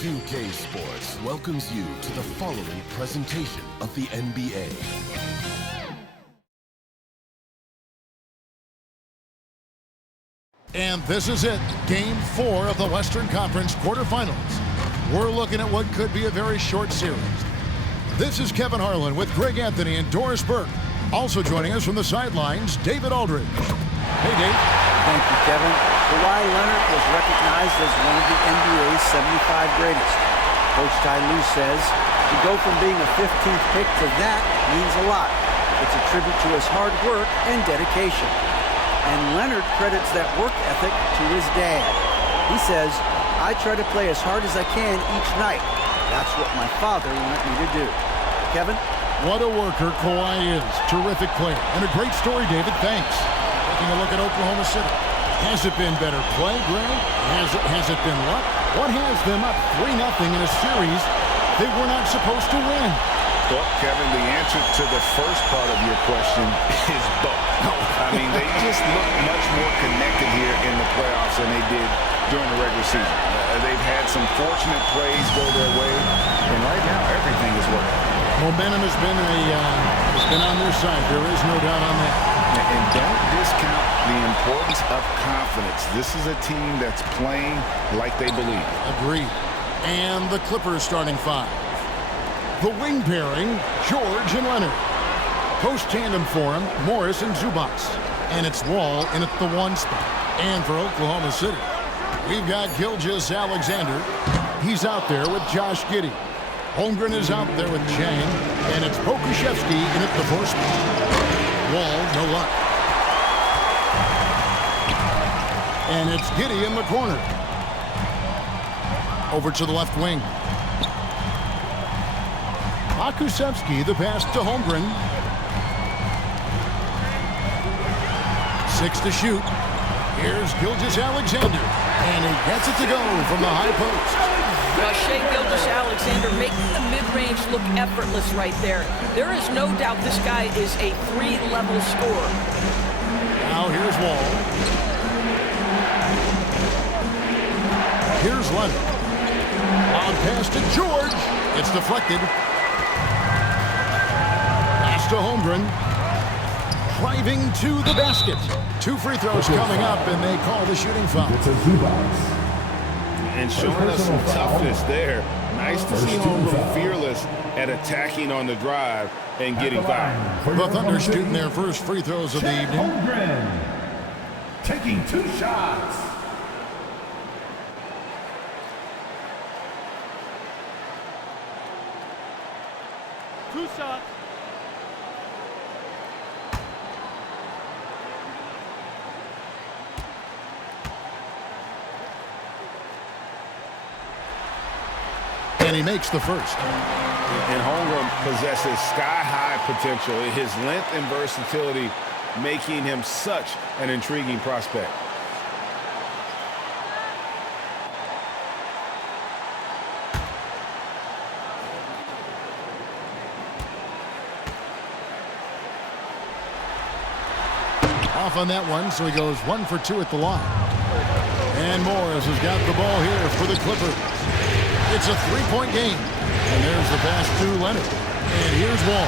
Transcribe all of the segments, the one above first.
2K Sports welcomes you to the following presentation of the NBA. And this is it, Game 4 of the Western Conference quarterfinals. We're looking at what could be a very short series. This is Kevin Harlan with Greg Anthony and Doris Burke. Also joining us from the sidelines, David Aldridge. Hey, Dave. Thank you, Kevin. Kawhi Leonard was recognized as one of the NBA's 75 greatest. Coach Ty Lue says to go from being a 15th pick to that means a lot. It's a tribute to his hard work and dedication. And Leonard credits that work ethic to his dad. He says, I try to play as hard as I can each night. That's what my father wanted me to do. Kevin? What a worker Kawhi is. Terrific player. And a great story, David. Thanks. Taking a look at Oklahoma City. Has it been better play, Greg? Has it been luck? What has them up 3-0 in a series they were not supposed to win? Well, Kevin, the answer to the first part of your question is both. I mean, they just look much more connected here in the playoffs than they did during the regular season. They've had some fortunate plays go their way, and right now everything is working. Momentum has been on their side. There is no doubt on that. And don't discount the importance of confidence. This is a team that's playing like they believe. Agreed. And the Clippers starting five. The wing pairing, George and Leonard. Post tandem for him, Morris and Zubac. And it's Wall in at the one spot. And for Oklahoma City, we've got Gilgeous-Alexander. He's out there with Josh Giddey. Holmgren is out there with Chang. And it's Pokusevski in at the four spot. Wall, no luck. And it's Giddey in the corner. Over to the left wing. Pokusevski, the pass to Holmgren. 6 to shoot. Here's Gilgeous-Alexander. And he gets it to go from the high post. Well, Shai Gilgeous-Alexander making the mid-range look effortless right there. There is no doubt this guy is a 3-level scorer. Now here's Wall. Here's Leonard. On pass to George. It's deflected. Pass to Holmgren. Driving to the basket. 2 free throws coming up, and they call the shooting foul. And showing us some toughness there. Nice to see Holmgren fearless at attacking on the drive and getting fouled. The Thunder shooting their first free throws of the evening. Holmgren taking 2 shots. Two shots. And he makes the first. And Holmgren possesses sky-high potential. His length and versatility making him such an intriguing prospect. Off on that one, so he goes 1 for 2 at the line. And Morris has got the ball here for the Clippers. It's a 3-point game. And there's the pass to Leonard. And here's Wall.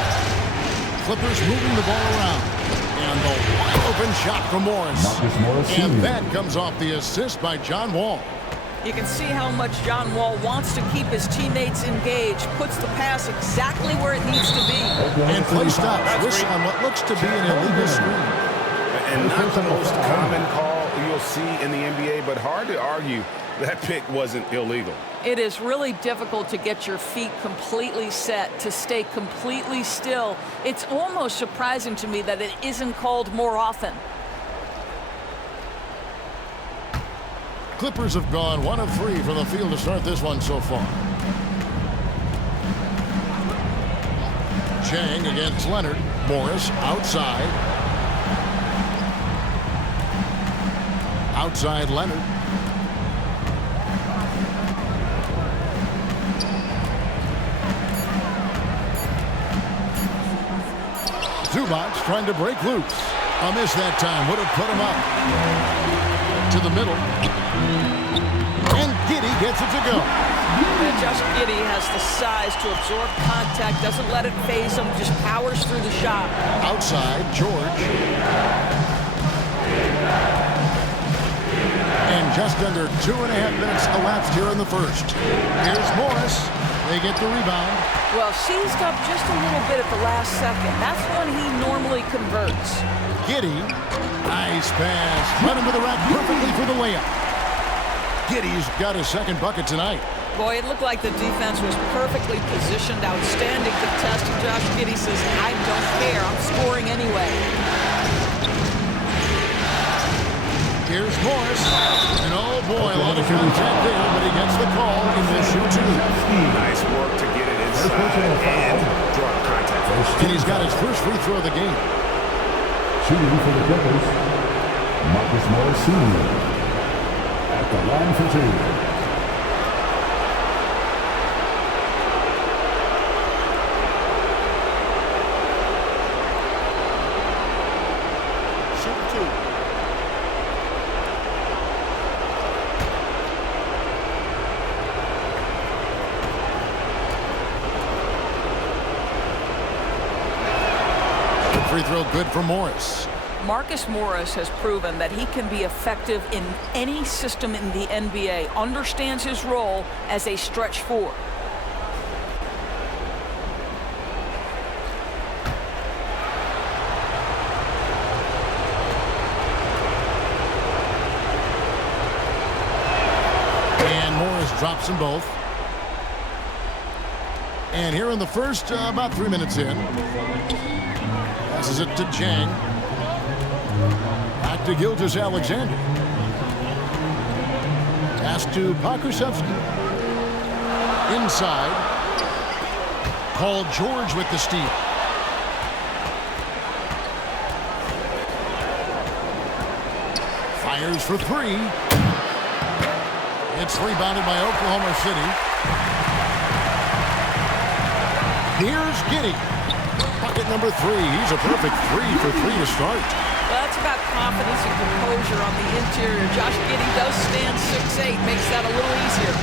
Clippers moving the ball around. And the wide open shot from Morris. And that comes off the assist by John Wall. You can see how much John Wall wants to keep his teammates engaged, puts the pass exactly where it needs to be. And play stops. This on what looks to be an illegal screen. And not the most common call you'll see in the NBA, but hard to argue that pick wasn't illegal. It is really difficult to get your feet completely set, to stay completely still. It's almost surprising to me that it isn't called more often. Clippers have gone 1 of 3 from the field to start this one so far. Chang against Leonard. Morris outside. Outside Leonard. Zubac trying to break loose. A miss that time. Would have put him up. To the middle. And Giddey gets it to go. And Josh Giddey has the size to absorb contact, doesn't let it phase him, just powers through the shot. Outside, George. And just under 2.5 minutes elapsed here in the first. Here's Morris. They get the rebound. Well, seized up just a little bit at the last second. That's when he normally converts. Giddey. Nice pass. Run into the rack perfectly for the layup. Giddey's got his second bucket tonight. Boy, it looked like the defense was perfectly positioned. Outstanding contest. And Josh Giddey says, I don't care. I'm scoring anyway. Here's Morris. And oh boy, a lot of contact there, but he gets the call and will shoot two. Nice work to get it inside and draw contact. And he's got his first free throw of the game. Shooting for the Clippers, Marcus Morris Sr. at the line for two. Free throw good for Morris. Marcus Morris has proven that he can be effective in any system in the NBA, understands his role as a stretch four. And Morris drops them both. And here in the first, about 3 minutes in. Passes it to Jang. Back to Gilgeous-Alexander. Pass to Pakusevsky. Inside. Paul George with the steal. Fires for three. It's rebounded by Oklahoma City. Here's Giddey. Bucket number three. He's a perfect 3 for 3 to start. Well, that's about confidence and composure on the interior. Josh Giddey does stand 6'8", makes that a little easier.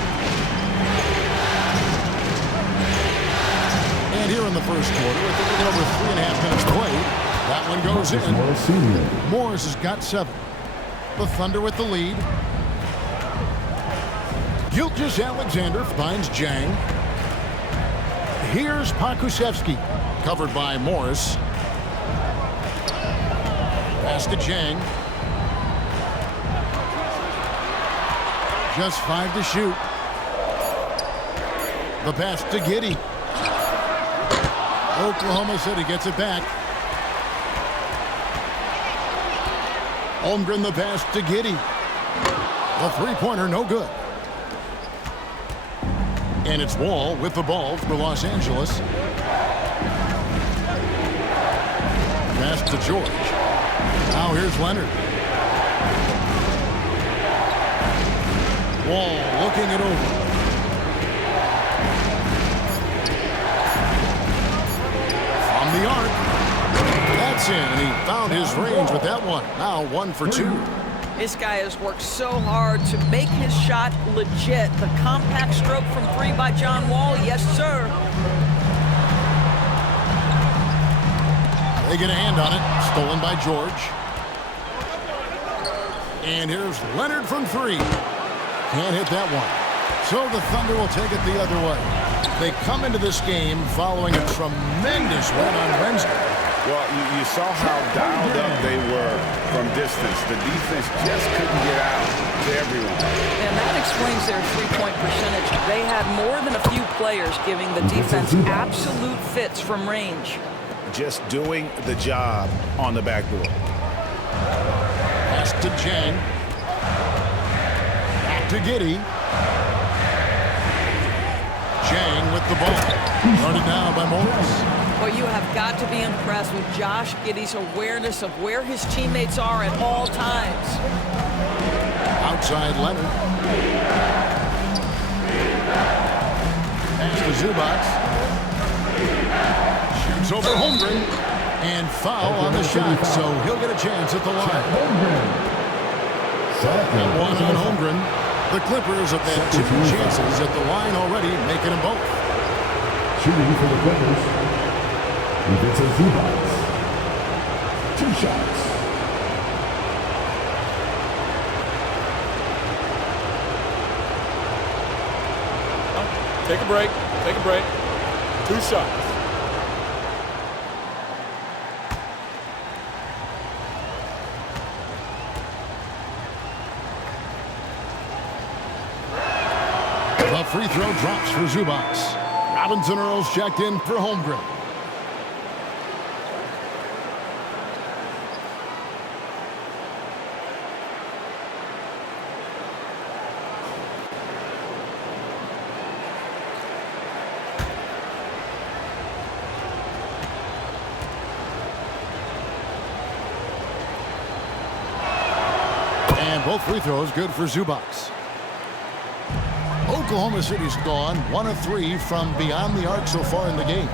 And here in the first quarter, with a little over 3.5 minutes played, that one goes in. Morris Sr. Morris has got 7. The Thunder with the lead. Gilgeous-Alexander finds Jang. Here's Pakusevsky, covered by Morris. Pass to Jang. Just 5 to shoot. The pass to Giddey. Oklahoma City gets it back. Holmgren the pass to Giddey. The three-pointer no good. And it's Wall with the ball for Los Angeles. Pass to George. Now here's Leonard. Wall looking it over. From the arc. That's in, and he found his range with that one. Now 1 for 2. This guy has worked so hard to make his shot legit. The compact stroke from 3 by John Wall, yes, sir. They get a hand on it. Stolen by George. And here's Leonard from 3. Can't hit that one. So the Thunder will take it the other way. They come into this game following a tremendous win on Wednesday. Well, you saw how dialed up they were from distance. The defense just couldn't get out to everyone. And that explains their three-point percentage. They had more than a few players giving the defense absolute fits from range. Just doing the job on the backboard. Pass to Jang. Back to Giddey. Jang with the ball. Running down by Morris. Well, you have got to be impressed with Josh Giddey's awareness of where his teammates are at all times. Outside Leonard. Pass to Zubac. Shoots over Holmgren. And foul on the shot, so he'll get a chance at the line. And one on Holmgren. The Clippers have had 2 chances at the line already, making them both. Shooting for the Clippers. He gets a Zubac. 2 shots. Take a break. Take a break. 2 shots. The free throw drops for Zubac. Robinson Earls checked in for Holmgren. And both free throws good for Zubac. Oklahoma City's gone 1 of 3 from beyond the arc so far in the game.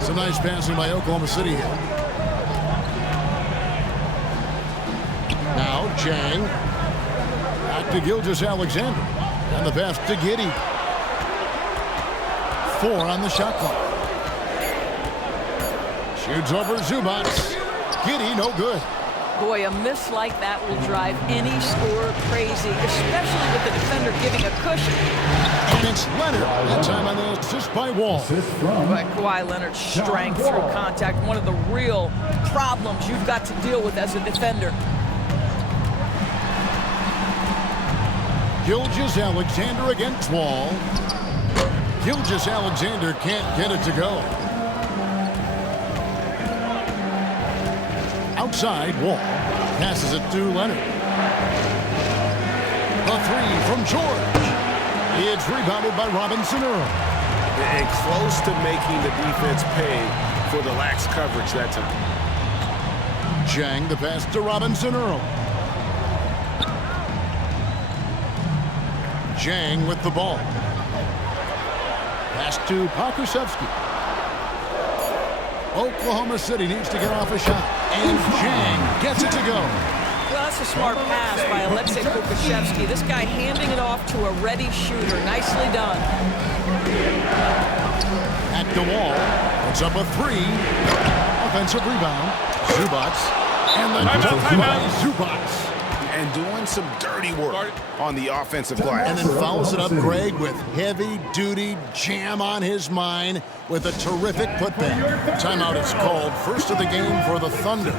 Some nice passing by Oklahoma City here. Now Chang. Back to Gilgeous-Alexander. And the pass to Giddey. 4 on the shot clock. Shoots over Zubac. Giddey no good. Boy, a miss like that will drive any scorer crazy, especially with the defender giving a cushion. And it's Leonard. That time on the assist by Wall. Assist from But Kawhi Leonard's strength through contact, one of the real problems you've got to deal with as a defender. Gilgeous-Alexander against Wall. Gilgeous-Alexander can't get it to go. Outside, Wall passes it to Leonard. The 3 from George. It's rebounded by Robinson Earl. And close to making the defense pay for the lax coverage that time. Chang, the pass to Robinson Earl. Chang with the ball. Pass to Pokusevski. Oklahoma City needs to get off a shot. And Chang gets it to go. Well, that's a smart pass by Alexei Pokusevski. This guy handing it off to a ready shooter. Nicely done. At the Wall. Puts up a 3. Offensive rebound. Zubac. And the dunk by Zubac. And doing some dirty work on the offensive glass. And then follows it up, Greg, with heavy-duty jam on his mind with a terrific putback. Timeout is called. First of the game for the Thunder.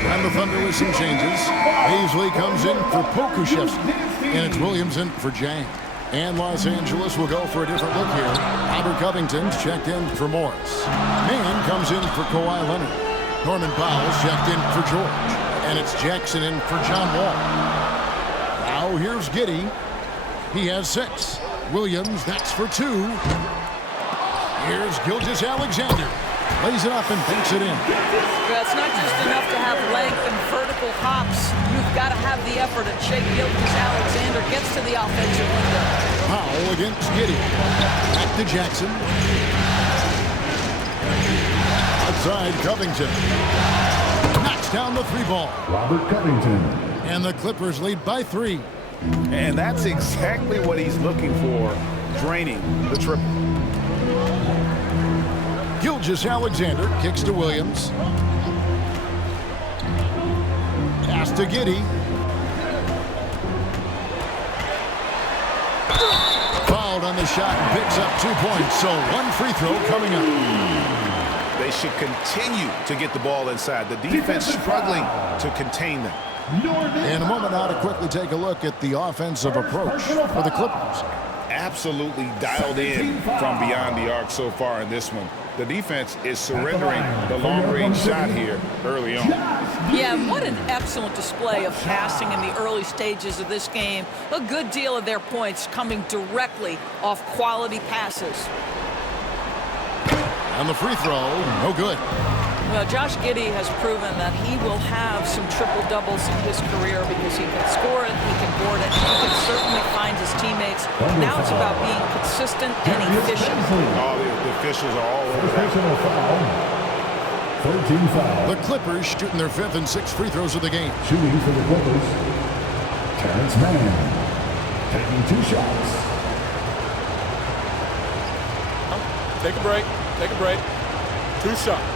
And the Thunder with some changes. Beasley comes in for Pokusevski. And it's Williams in for Jang. And Los Angeles will go for a different look here. Robert Covington's checked in for Morris. Mann comes in for Kawhi Leonard. Norman Powell's checked in for George. And it's Jackson in for John Wall. Now here's Giddey. He has 6. Williams, that's for 2. Here's Gilgeous-Alexander. Lays it up and banks it in. Well, it's not just enough to have length and vertical hops. You've got to have the effort. And Shea Gilgeous-Alexander gets to the offensive window. Powell against Giddey. Back to Jackson. Outside, Covington. Knocks down the 3 ball. Robert Covington. And the Clippers lead by 3. And that's exactly what he's looking for, draining the triple. Gilgeous-Alexander kicks to Williams. Pass to Giddey. Fouled on the shot and picks up 2 points. So 1 free throw coming up. They should continue to get the ball inside. The defense struggling to contain them. In a moment now to quickly take a look at the offensive approach for the Clippers. Absolutely dialed in from beyond the arc so far in this one. The defense is surrendering the long-range shot here early on. Yeah, what an excellent display of passing in the early stages of this game. A good deal of their points coming directly off quality passes. And the free throw, no good. Well, Josh Giddey has proven that he will have some triple-doubles in his career because he can score it, he can board it, he can certainly find his teammates. Now it's about being consistent and efficient. Oh, the officials are all over that. 13 foul. The Clippers shooting their 5th and 6th free throws of the game. Shooting for the Clippers, Terrence Mann, taking 2 shots. Take a break. Take a break. 2 shots.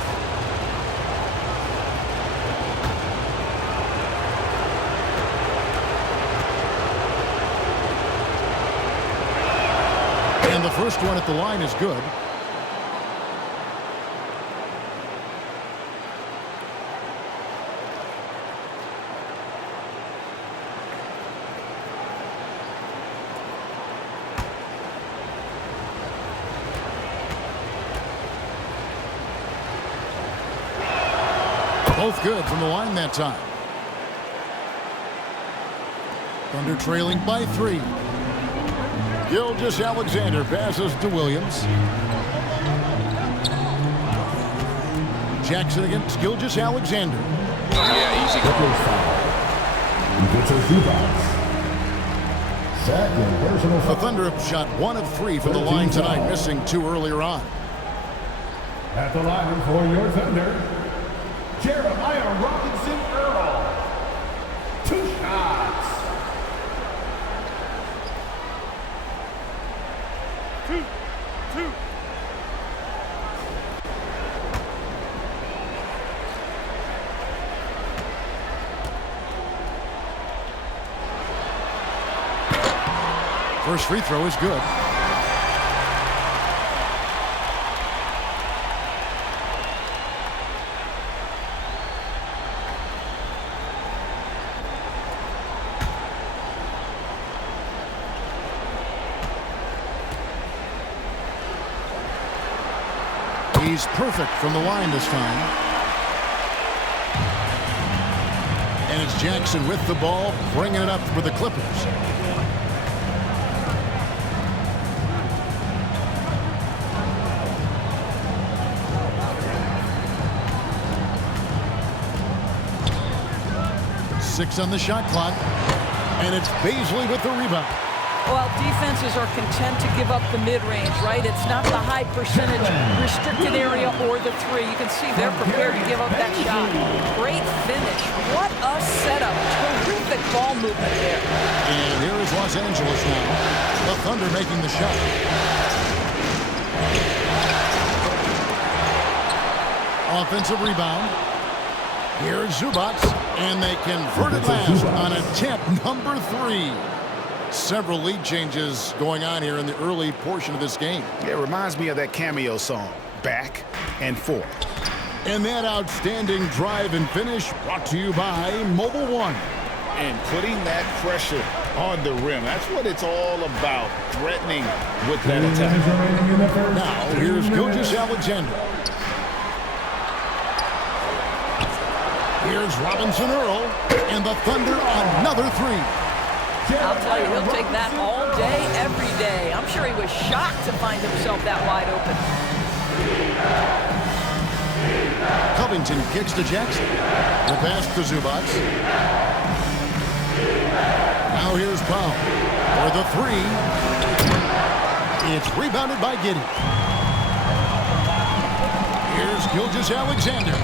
And the first one at the line is good. Both good from the line that time. Thunder trailing by 3. Gilgeous-Alexander passes to Williams. Jackson against Gilgeous-Alexander. Yeah, easy Clippers foul. He gets a Zubac. Second personal The foul. Thunder have shot 1 of 3 from the line tonight, missing 2 earlier on. At the line for your Thunder, Jeremiah Robinson Earl. 2 shots. 2. First free throw is good. He's perfect from the line this time. And it's Jackson with the ball, bringing it up for the Clippers. Six on the shot clock. And it's Baisley with the rebound. Well, defenses are content to give up the mid-range, right? It's not the high percentage restricted area or the 3. You can see they're prepared to give up that shot. Great finish. What a setup. Terrific ball movement there. And here is Los Angeles now. The Thunder making the shot. Offensive rebound. Here's Zubac, and they convert it last on attempt number 3. Several lead changes going on here in the early portion of this game. It reminds me of that cameo song, Back and Forth. And that outstanding drive and finish brought to you by Mobile One. And putting that pressure on the rim. That's what it's all about, threatening with that attack. Now, here's Gilgeous-Alexander. Here's Robinson Earl, and the Thunder another 3. I'll tell you, he'll take that all day, every day. I'm sure he was shocked to find himself that wide open. Covington kicks to Jackson. The pass to Zubac. Now here's Powell for the 3. It's rebounded by Giddey. Here's Gilgeous-Alexander.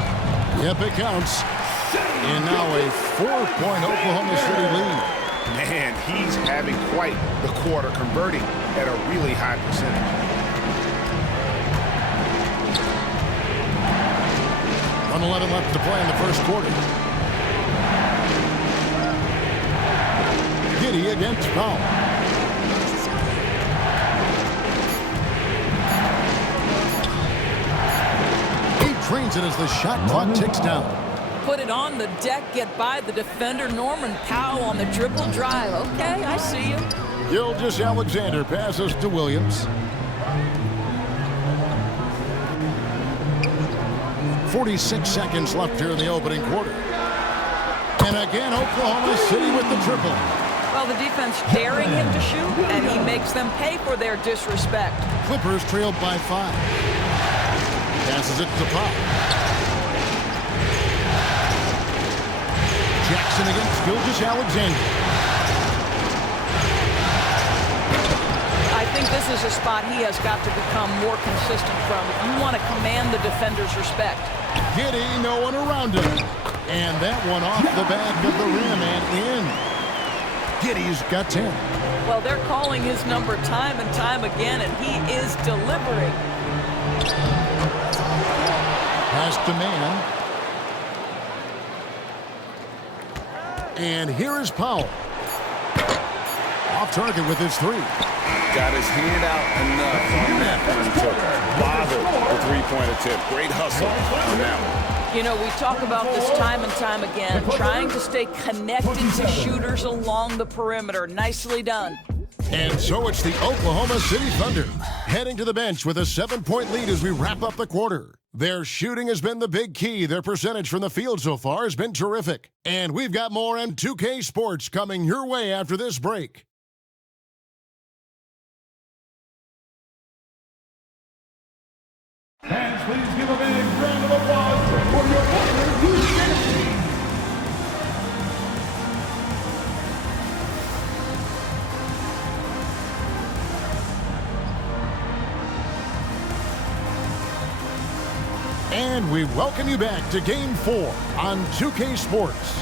Yep, it counts. And now a 4-point Oklahoma City lead. Man, he's having quite the quarter, converting at a really high percentage. 1:11 left to play in the first quarter. Giddey against Powell. He trains it as the shot clock ticks down. Put it on the deck, get by the defender. Norman Powell on the dribble drive. Okay, I see you. Gilgeous-Alexander passes to Williams. 46 seconds left here in the opening quarter. And again, Oklahoma City with the triple. Well, the defense daring him to shoot, and he makes them pay for their disrespect. Clippers trailed by 5. Passes it to Pop. Jackson against Gilgeous-Alexander. I think this is a spot he has got to become more consistent from. You want to command the defender's respect. Giddey, no one around him. And that one off the back of the rim and in. Giddey's got 10. Well, they're calling his number time and time again, and he is delivering. Pass to man. And here is Powell. Off target with his three. Got his hand out enough on that one to bother the three-point attempt. Great hustle on that one. You know, we talk about this time and time again, trying to stay connected to shooters along the perimeter. Nicely done. And so it's the Oklahoma City Thunder heading to the bench with a 7-point lead as we wrap up the quarter. Their shooting has been the big key. Their percentage from the field so far has been terrific. And we've got more M2K Sports coming your way after this break. And please give a big round of applause for your partner, Houston. And we welcome you back to Game 4 on 2K Sports.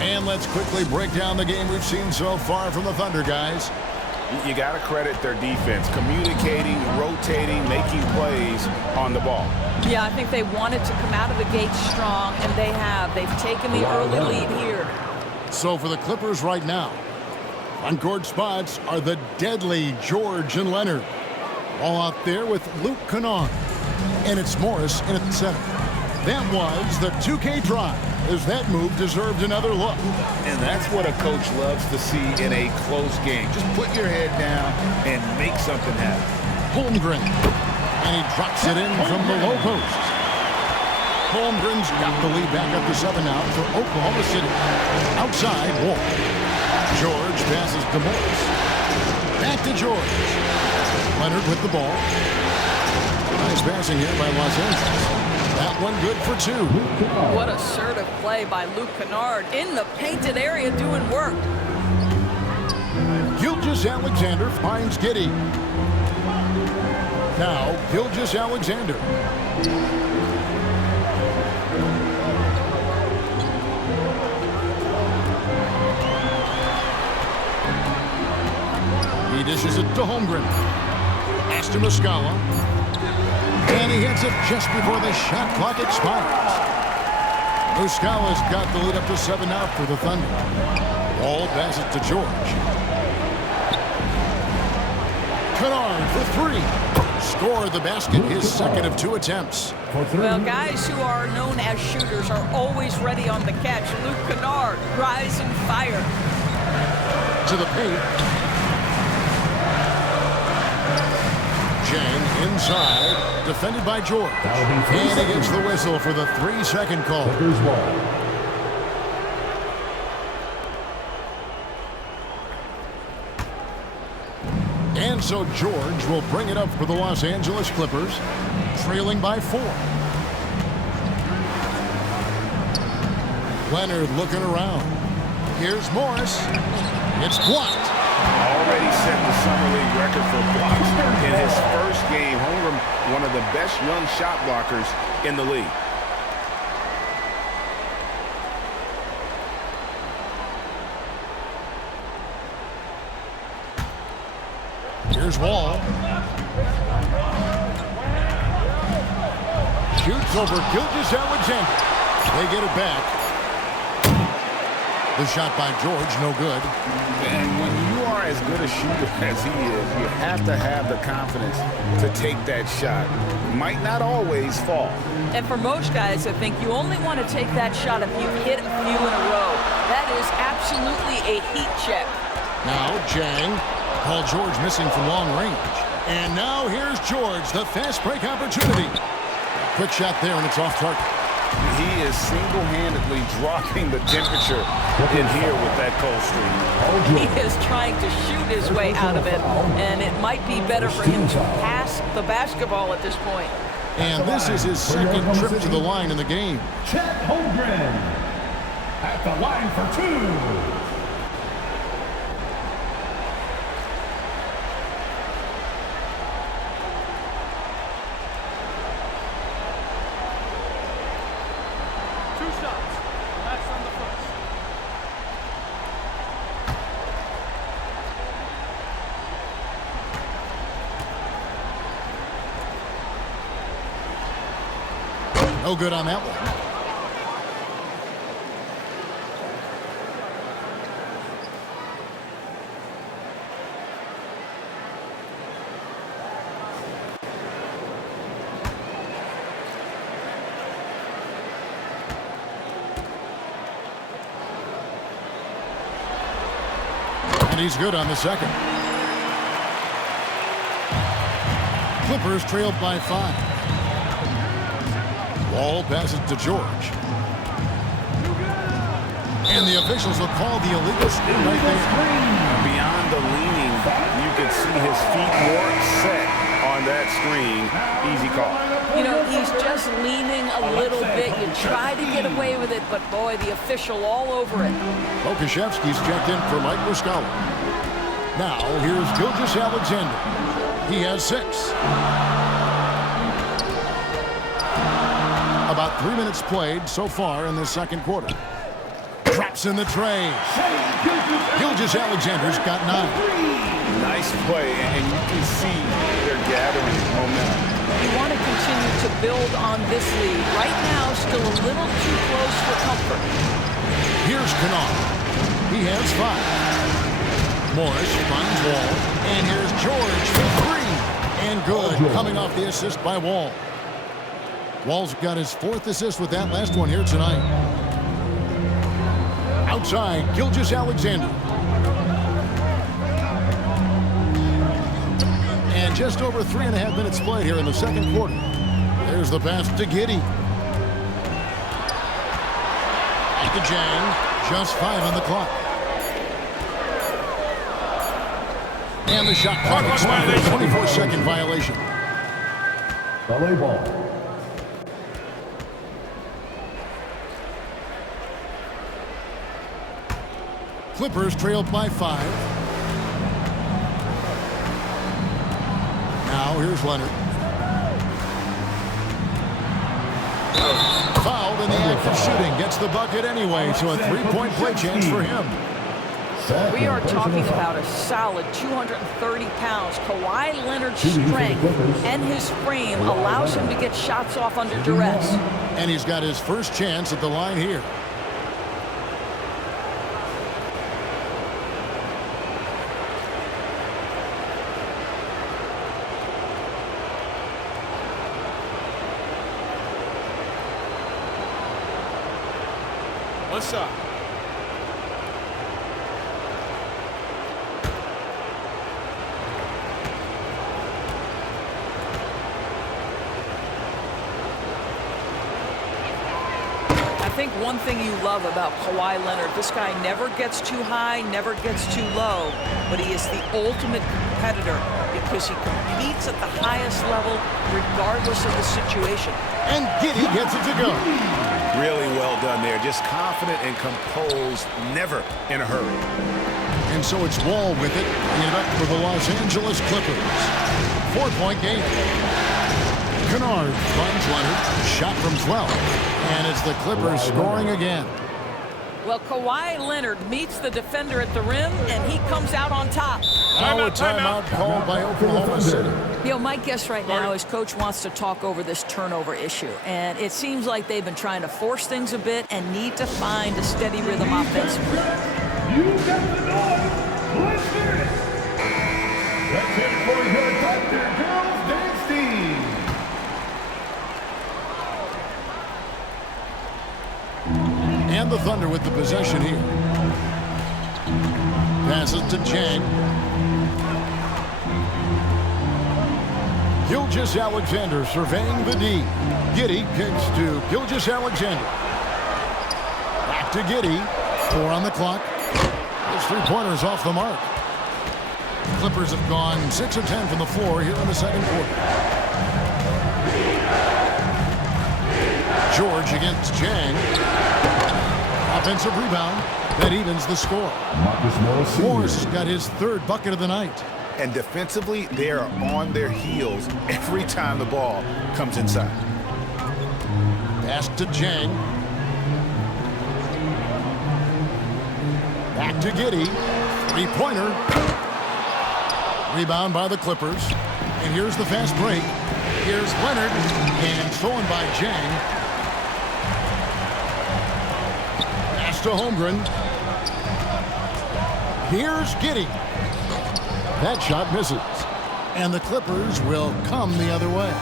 And let's quickly break down the game we've seen so far from the Thunder, guys. You got to credit their defense, communicating, rotating, making plays on the ball. Yeah, I think they wanted to come out of the gate strong, and they have. They've taken the early lead here. So for the Clippers right now, on-court spots are the deadly George and Leonard. All out there with Luke Kennard. And it's Morris in at the center. That was the 2K drive, as that move deserved another look. And that's what a coach loves to see in a close game. Just put your head down and make something happen. Holmgren. And he drops it in from the low post. Holmgren's got the lead back up to 7 now for Oklahoma City. Outside, Wall. George passes to Morris. Back to George. Leonard with the ball. Nice passing here by Los Angeles. That one good for 2. What assertive play by Luke Kennard in the painted area doing work. Gilgeous-Alexander finds Giddey. Now, Gilgeous-Alexander. He dishes it to Holmgren. Pass to Muscala. And he hits it just before the shot clock expires. Muscala's got the lead up to 7 now for the Thunder. Wall passes to George. Kennard for 3. Scored the basket, his second of 2 attempts. Well, guys who are known as shooters are always ready on the catch. Luke Kennard, rise and fire. To the paint. Jang inside, defended by George. And he gets the whistle for the 3-second call. And so George will bring it up for the Los Angeles Clippers, trailing by 4. Leonard looking around. Here's Morris. It's blocked. Already set the Summer League record for blocks in his first game. Holmgren, one of the best young shot blockers in the league. Here's Wall. Shoots over Gilgeous-Alexander. They get it back. The shot by George, no good. And when you are as good a shooter as he is, you have to have the confidence to take that shot. Might not always fall. And for most guys, I think you only want to take that shot if you've hit a few in a row. That is absolutely a heat check. Now Jang. Paul George missing from long range. And now here's George, the fast break opportunity. Quick shot there, and it's off target. He is single-handedly dropping the temperature in here with that cold streak. He is trying to shoot his way out of it, and it might be better for him to pass the basketball at this point. And this is his second trip to the line in the game. Chet Holmgren at the line for 2. No good on that one. And he's good on the second. Clippers trailed by 5. Ball passes to George. And the officials will call the illegal spin right there. Beyond the leaning, you could see his feet more set on that screen. Easy call. You know, he's just leaning a little bit. You try to get away with it, but boy, the official all over it. Okashevsky's checked in for Mike Muscala. Now, here's Gilgeous-Alexander. He has 6. About 3 minutes played so far in the second quarter. Traps in the tray. Gilgeous-Alexander's got 9. Nice play, and you can see they're gathering momentum. You want to continue to build on this lead. Right now, still a little too close for comfort. Here's Kennard. He has 5. Morris finds Wall. And here's George for 3. And good, coming off the assist by Wall. Wall's got his 4th assist with that last one here tonight. Outside, Gilgeous-Alexander. And just over 3.5 minutes played here in the second quarter. There's the pass to Giddey. Back to Jang. Just 5 on the clock. And the shot clock was 24-second violation. LA ball. Clippers trailed by 5. Now here's Leonard. Fouled in the act of shooting. Gets the bucket anyway, so a 3-point play chance for him. We are talking about a solid 230 pounds. Kawhi Leonard's strength and his frame allows him to get shots off under duress. And he's got his first chance at the line here. One shot. I think one thing you love about Kawhi Leonard, this guy never gets too high, never gets too low, but he is the ultimate competitor because he competes at the highest level regardless of the situation. And Giddey gets it to go. Really well done there. Just confident and composed, never in a hurry. And so it's Wall with it, bringing it up for the Los Angeles Clippers. 4-point game. Kennard finds Leonard, shot from 12. And it's the Clippers scoring again. Well, Kawhi Leonard meets the defender at the rim, and he comes out on top. Now a timeout called by Oklahoma City. You know, my guess right now is Coach wants to talk over this turnover issue. And it seems like they've been trying to force things a bit and need to find a steady rhythm offensively. You got the noise. Let's hear it. Let's hear it for your Dr. Girls Dance Team. And the Thunder with the possession here. Passes to Jang. Gilgeous-Alexander surveying the D. Giddey kicks to Gilgeous-Alexander. Back to Giddey. 4 on the clock. His 3-pointers off the mark. The Clippers have gone 6 of 10 from the floor here in the second quarter. George against Jang. Offensive rebound. That evens the score. Marcus Morris Sr. Morris has got his third bucket of the night. And defensively, they are on their heels every time the ball comes inside. Pass to Jang. Back to Giddey. Three-pointer. Rebound by the Clippers. And here's the fast break. Here's Leonard. And stolen by Jang. Pass to Holmgren. Here's Giddey. That shot misses. And the Clippers will come the other way.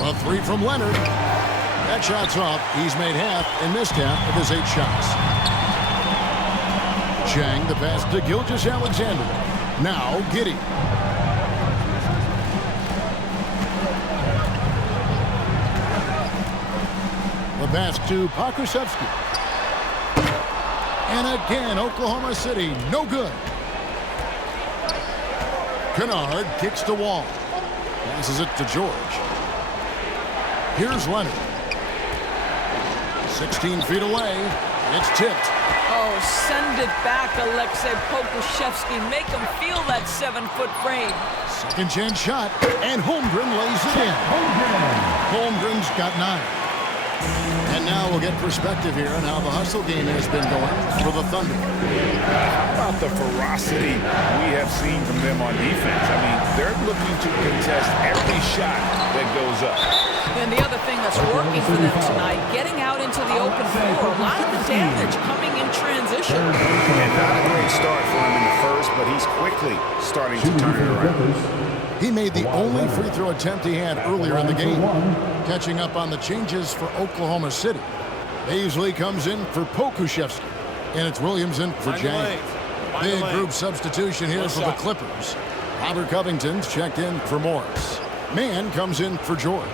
A three from Leonard. That shot's off. He's made half and missed half of his 8 shots. Jang, the pass to Gilgeous-Alexander. Now Giddey. The pass to Pokusevski. And again, Oklahoma City, no good. Kennard kicks to Wall. Passes it to George. Here's Leonard. 16 feet away. It's tipped. Oh, send it back, Alexei Pokusevski. Make him feel that 7-foot frame. Second chance shot, and Holmgren lays it in. Holmgren's got 9. And now we'll get perspective here on how the hustle game has been going for the Thunder. How about the ferocity we have seen from them on defense? I mean, they're looking to contest every shot that goes up. And the other thing that's working for them tonight, getting out into the open floor, a lot of the damage coming in transition. And not a great start for him in the first, but he's quickly starting to turn it around. He made the only free throw attempt he had earlier in the game, catching up on the changes for Oklahoma City. Paisley comes in for Pokusevski, and it's Williams in for Jang. Big group substitution here for the Clippers. Robert Covington's checked in for Morris. Mann comes in for George.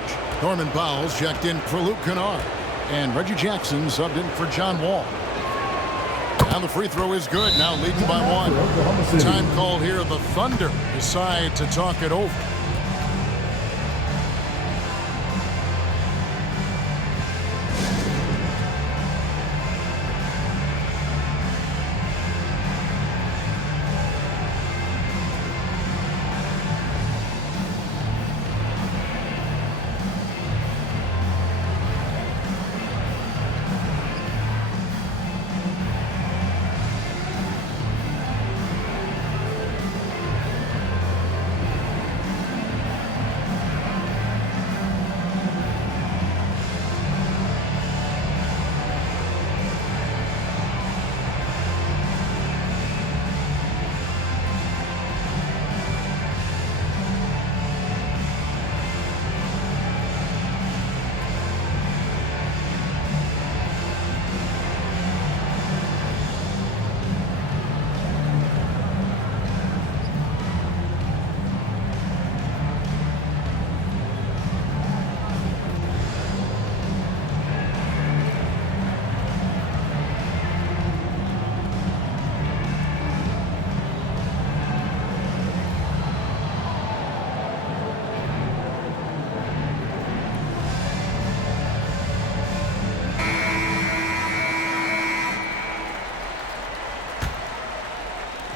Norman Powell's checked in for Luke Kennard. And Reggie Jackson subbed in for John Wall. Now the free throw is good, now leading by 1. Time called here, the Thunder decide to talk it over.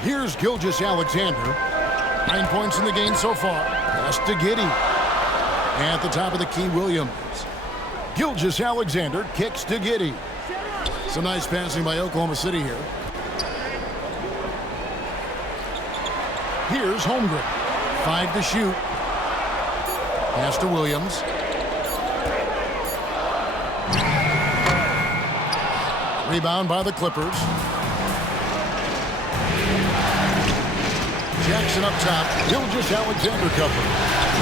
Here's Gilgeous-Alexander. 9 points in the game so far. Pass to Giddey. At the top of the key, Williams. Gilgeous-Alexander kicks to Giddey. Some nice passing by Oklahoma City here. Here's Holmgren. 5 to shoot. Pass to Williams. Rebound by the Clippers. Jackson up top. Gilgeous-Alexander cover.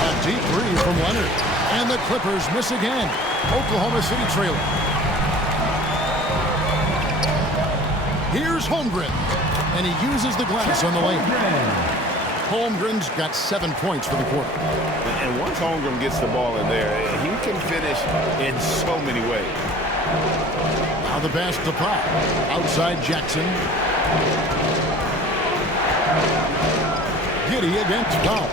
A deep three from Leonard. And the Clippers miss again. Oklahoma City trailing. Here's Holmgren. And he uses the glass on the lane. Holmgren's got 7 points for the quarter. And once Holmgren gets the ball in there, he can finish in so many ways. Now the pass to Pop. Outside Jackson. Giddey against Powell.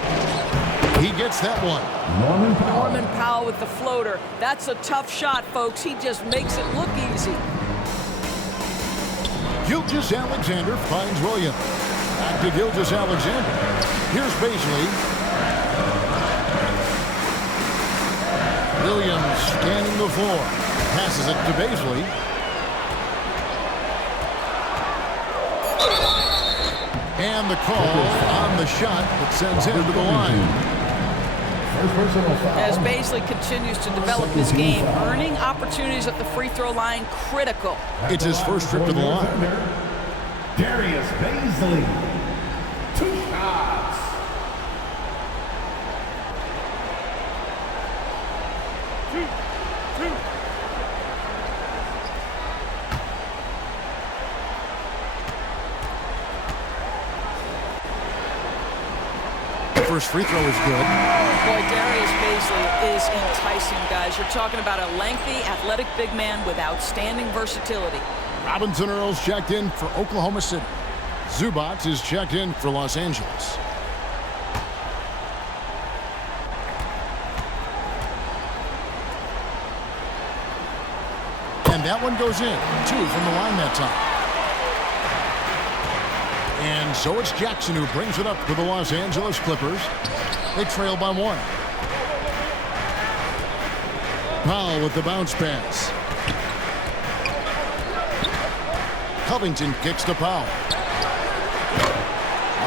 He gets that one. Norman Powell with the floater. That's a tough shot, folks. He just makes it look easy. Gilgeous Alexander finds Williams. Back to Gilgeous Alexander. Here's Baisley. Williams scanning the floor. Passes it to Baisley. And the call on the shot that sends him to the line. As Baisley continues to develop his game, earning opportunities at the free throw line critical. It's his first trip to the line. Darius Baisley. 2 shots. First free throw is good. Boy, Darius Baisley is enticing, guys. You're talking about a lengthy, athletic big man with outstanding versatility. Robinson Earls checked in for Oklahoma City. Zubac is checked in for Los Angeles. And that one goes in. 2 from the line that time. And so it's Jackson who brings it up for the Los Angeles Clippers. They trail by 1. Powell with the bounce pass. Covington kicks to Powell.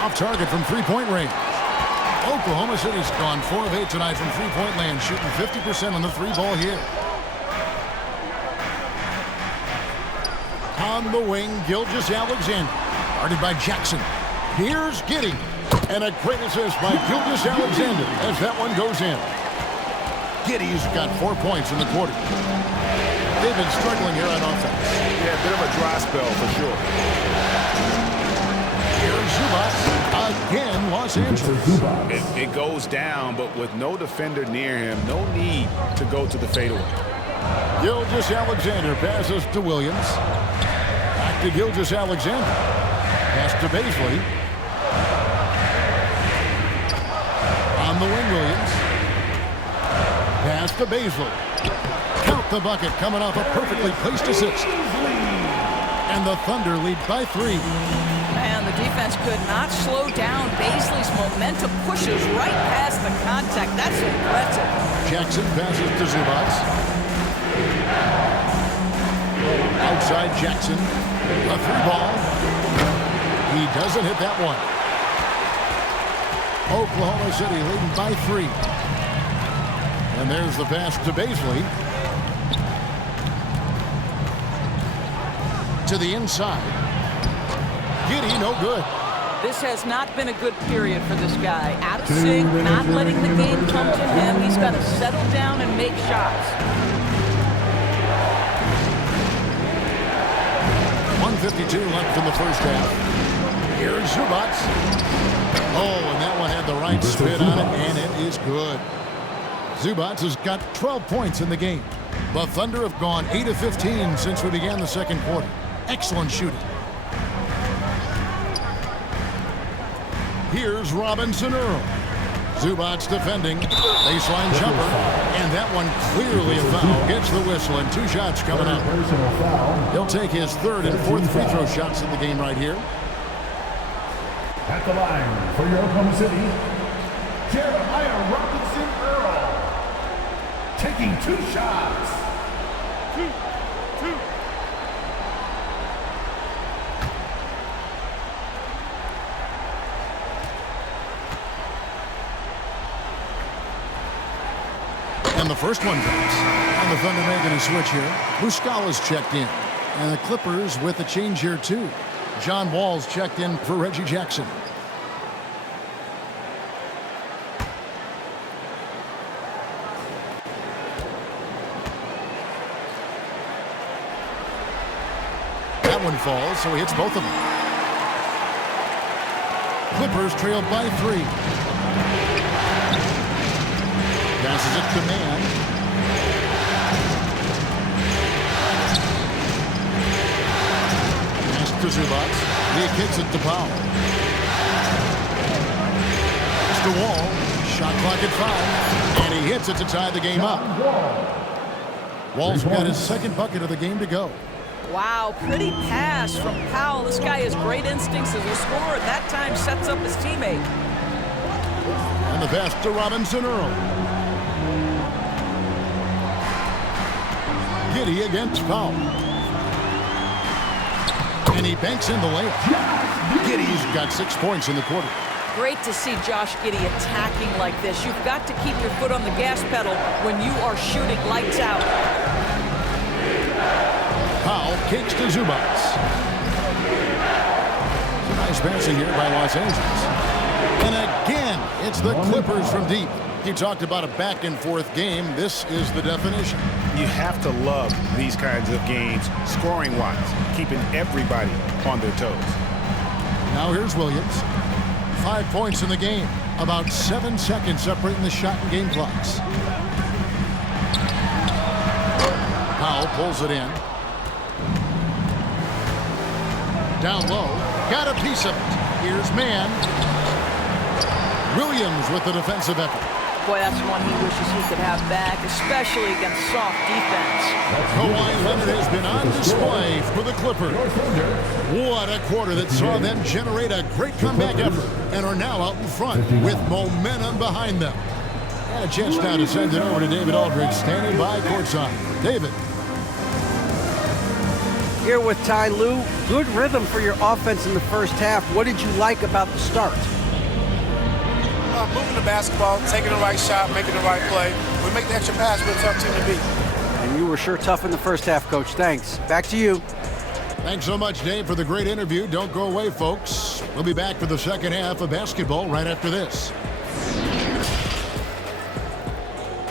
Off target from three-point range. Oklahoma City's gone 4 of 8 tonight from three-point land, shooting 50% on the 3-ball here. On the wing, Gilgeous Alexander. Guarded by Jackson. Here's Giddey. And a great assist by Gilgeous Alexander as that one goes in. Giddey's got 4 points in the quarter. They've been struggling here on offense. Yeah, a bit of a dry spell for sure. Here's Zubac. Again, Los Angeles. It goes down, but with no defender near him, no need to go to the fadeaway. Gilgeous Alexander passes to Williams. Back to Gilgeous Alexander. Pass to Baisley. On the wing, Williams. Pass to Baisley. Count the bucket coming off a perfectly placed assist. And the Thunder lead by 3. Man, the defense could not slow down. Baisley's momentum pushes right past the contact. That's impressive. Jackson passes to Zubac. Outside Jackson. A 3-ball. He doesn't hit that one. Oklahoma City leading by 3. And there's the pass to Baisley. To the inside. Giddey, no good. This has not been a good period for this guy. Out of sync, not letting the game come to him. He's got to settle down and make shots. 1:52 left in the first half. Here's Zubac. Oh, and that one had the right spin on it, and it is good. Zubac has got 12 points in the game. The Thunder have gone 8 of 15 since we began the second quarter. Excellent shooting. Here's Robinson Earl. Zubac defending. Baseline jumper. And that one clearly a foul. Gets the whistle and 2 shots coming up. He'll take his 3rd and 4th free throw shots in the game right here. At the line for your Oklahoma City, Jeremiah Robinson Earl. Taking 2 shots. 2. And the first one goes. And the Thunder making a switch here. Muscala's checked in. And the Clippers with a change here too. John Wall's checked in for Reggie Jackson. That one falls, so he hits both of them. Clippers trailed by 3. Passes it to Mann. Pass to Zubac. He kicks it to Powell. Pass to Wall. Shot clock at 5, and he hits it to tie the game up. Wall's got his second bucket of the game to go. Wow, pretty pass from Powell. This guy has great instincts as a scorer. At that time, sets up his teammate. And the pass to Robinson Earl. Giddey against Powell. And he banks in the layup. Giddey's got 6 points in the quarter. Great to see Josh Giddey attacking like this. You've got to keep your foot on the gas pedal when you are shooting lights out. Powell kicks to Zubats. Nice passing here by Los Angeles. And again, it's the Clippers from deep. You talked about a back-and-forth game. This is the definition. You have to love these kinds of games, scoring-wise, keeping everybody on their toes. Now here's Williams. 5 points in the game. About 7 seconds separating the shot and game clocks. Powell pulls it in. Down low. Got a piece of it. Here's Mann. Williams with the defensive effort. Boy, that's one he wishes he could have back, especially against soft defense. Kawhi Leonard has been on display for the Clippers. What a quarter that saw them generate a great comeback effort and are now out in front with momentum behind them. And a chance now to send it over to David Aldridge, standing by courtside. David. Here with Ty Lue, good rhythm for your offense in the first half. What did you like about the start? Moving the basketball, taking the right shot, making the right play. We make the extra pass, we're a tough team to beat. And you were sure tough in the first half, Coach. Thanks. Back to you. Thanks so much, Dave, for the great interview. Don't go away, folks. We'll be back for the second half of basketball right after this.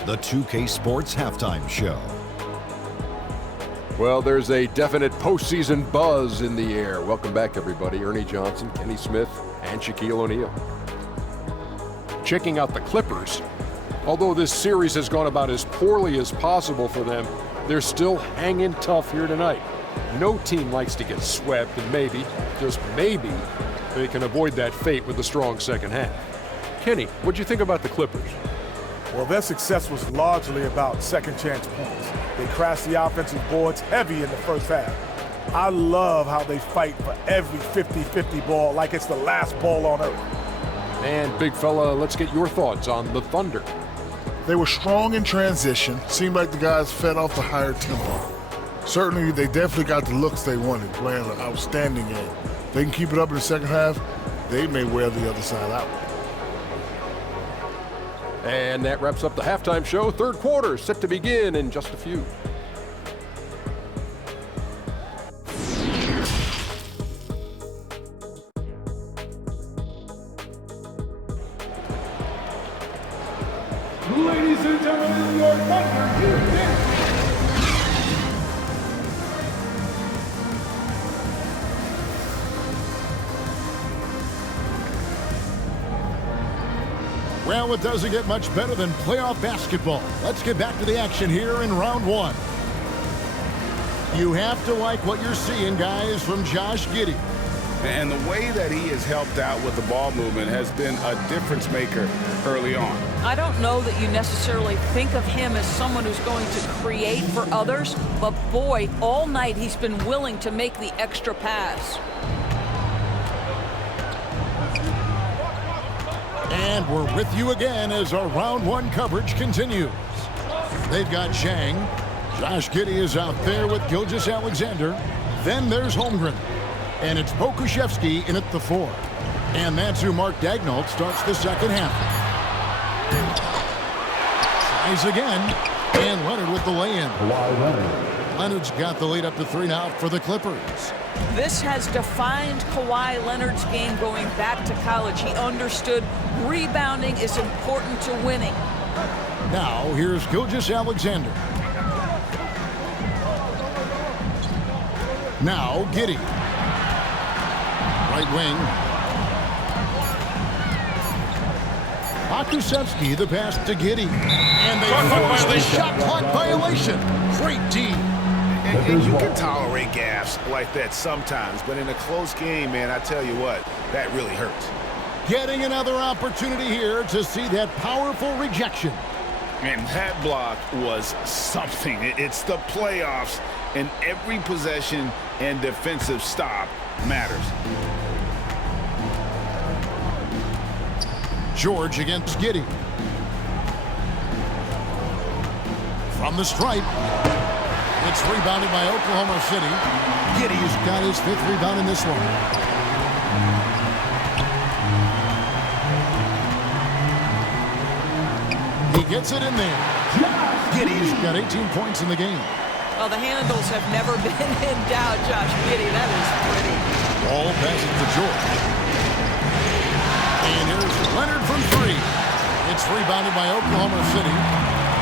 The 2K Sports Halftime Show. Well, there's a definite postseason buzz in the air. Welcome back, everybody. Ernie Johnson, Kenny Smith, and Shaquille O'Neal. Checking out the Clippers. Although this series has gone about as poorly as possible for them, they're still hanging tough here tonight. No team likes to get swept, and maybe, just maybe, they can avoid that fate with a strong second half. Kenny, what'd you think about the Clippers? Well, their success was largely about second chance points. They crashed the offensive boards heavy in the first half. I love how they fight for every 50-50 ball like it's the last ball on earth. And big fella, let's get your thoughts on the Thunder. They were strong in transition. Seemed like the guys fed off the higher tempo. Certainly, they definitely got the looks they wanted, playing an outstanding game. If they can keep it up in the second half, they may wear the other side out. And that wraps up the halftime show. Third quarter set to begin in just a few. Ladies and gentlemen, your Thunder is in. Well, it doesn't get much better than playoff basketball. Let's get back to the action here in round one. You have to like what you're seeing, guys, from Josh Giddey. And the way that he has helped out with the ball movement has been a difference maker early on. I don't know that you necessarily think of him as someone who's going to create for others, but boy, all night he's been willing to make the extra pass. And we're with you again as our round one coverage continues. They've got Zhang. Josh Giddey is out there with Gilgeous-Alexander. Then there's Holmgren. And it's Pokusevski in at the 4. And that's who Mark Daigneault starts the second half. Tries again. And Leonard with the lay-in. Leonard's got the lead up to 3 now for the Clippers. This has defined Kawhi Leonard's game going back to college. He understood rebounding is important to winning. Now, here's Gilgeous-Alexander. Now, Giddey. Right wing. Pokusevski, the pass to Giddey. And they force the shot clock violation. Great D. And you can tolerate gaffes like that sometimes, but in a close game, man, I tell you what, that really hurts. Getting another opportunity here to see that powerful rejection. And that block was something. It's the playoffs, and every possession and defensive stop matters. George against Giddey. From the stripe. It's rebounded by Oklahoma City. Giddey's got his 5th rebound in this one. He gets it in there. Giddey's got 18 points in the game. Well, the handles have never been in doubt, Josh Giddey. That is pretty. Ball passes to George. And here's Leonard from 3. It's rebounded by Oklahoma City.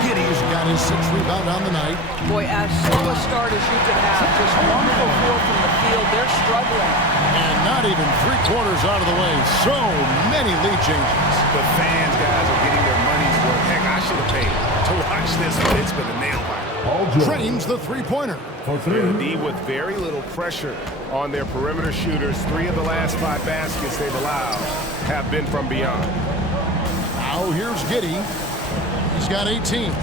Giddey's got his 6th rebound on the night. Boy, as slow a start as you could have. Just 1 for 4 from the field. They're struggling. And not even 3/4 out of the way. So many lead changes. The fans, guys, are getting their money's worth. Heck, I should have paid to watch this one. It's been a nail biter. Trains the 3-pointer. D with very little pressure on their perimeter shooters. 3 of the last 5 baskets they've allowed have been from beyond. Now here's Giddey. He's got 18.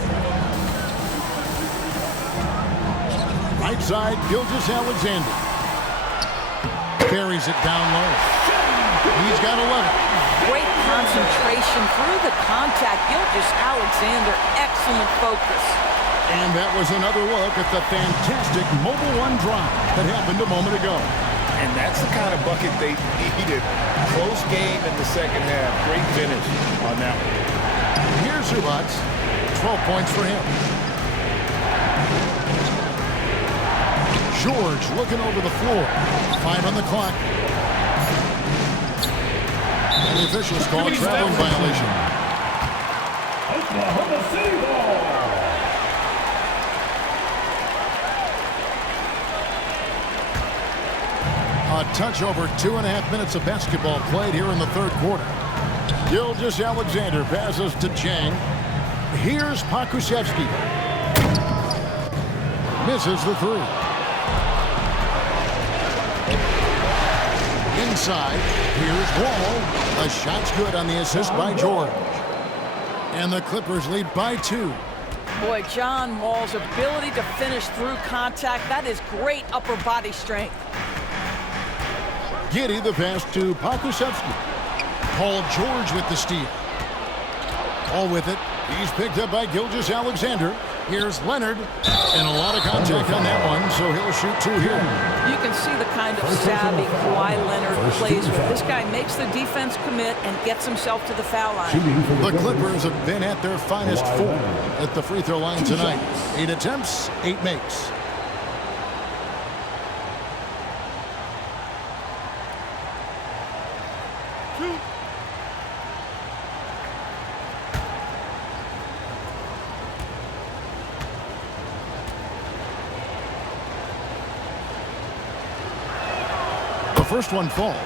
Right side, Gilgeous-Alexander. Carries it down low. He's got 11. Great concentration through the contact. Gilgeous-Alexander, excellent focus. And that was another look at the fantastic Mobile One drive that happened a moment ago. And that's the kind of bucket they needed. Close game in the second half. Great finish on that one. Here's Zubac. 12 points for him. George looking over the floor. 5 on the clock. And the officials call a traveling violation. Oklahoma City ball. A touch over 2.5 minutes of basketball played here in the 3rd quarter. Gilgeous-Alexander passes to Chang. Here's Pakusevsky. Misses the 3. Inside, here's Wall. The shot's good on the assist by George. And the Clippers lead by 2. Boy, John Wall's ability to finish through contact, that is great upper body strength. Giddey the pass to Pakusevsky. Paul George with the steal. All with it. He's picked up by Gilgeous-Alexander. Here's Leonard. And a lot of contact on that one, so he'll shoot 2 here. You can see the kind of savvy Kawhi Leonard plays with. This guy makes the defense commit and gets himself to the foul line. The Clippers have been at their finest 4 at the free throw line tonight. 8 attempts, 8 makes. The first one falls.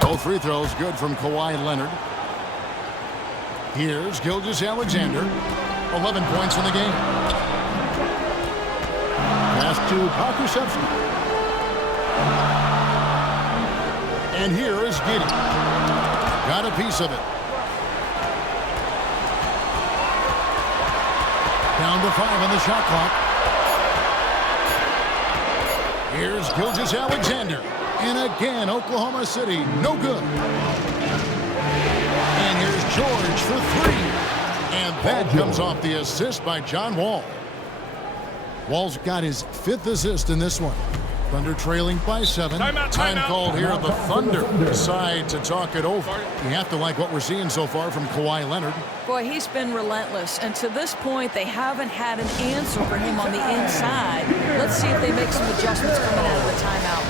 Both free throws good from Kawhi Leonard. Here's Gilgeous-Alexander. 11 points in the game. Pass to Pakusevsky. And here is Giddey. Got a piece of it. Down to 5 on the shot clock. Here's Gilgeous-Alexander. And again, Oklahoma City, no good. And here's George for 3. And that comes off the assist by John Wall. Wall's got his 5th assist in this one. Thunder trailing by 7. Time called here. The Thunder decide to talk it over. You have to like what we're seeing so far from Kawhi Leonard. Boy, he's been relentless. And to this point, they haven't had an answer for him on the inside. Let's see if they make some adjustments coming out of the timeout.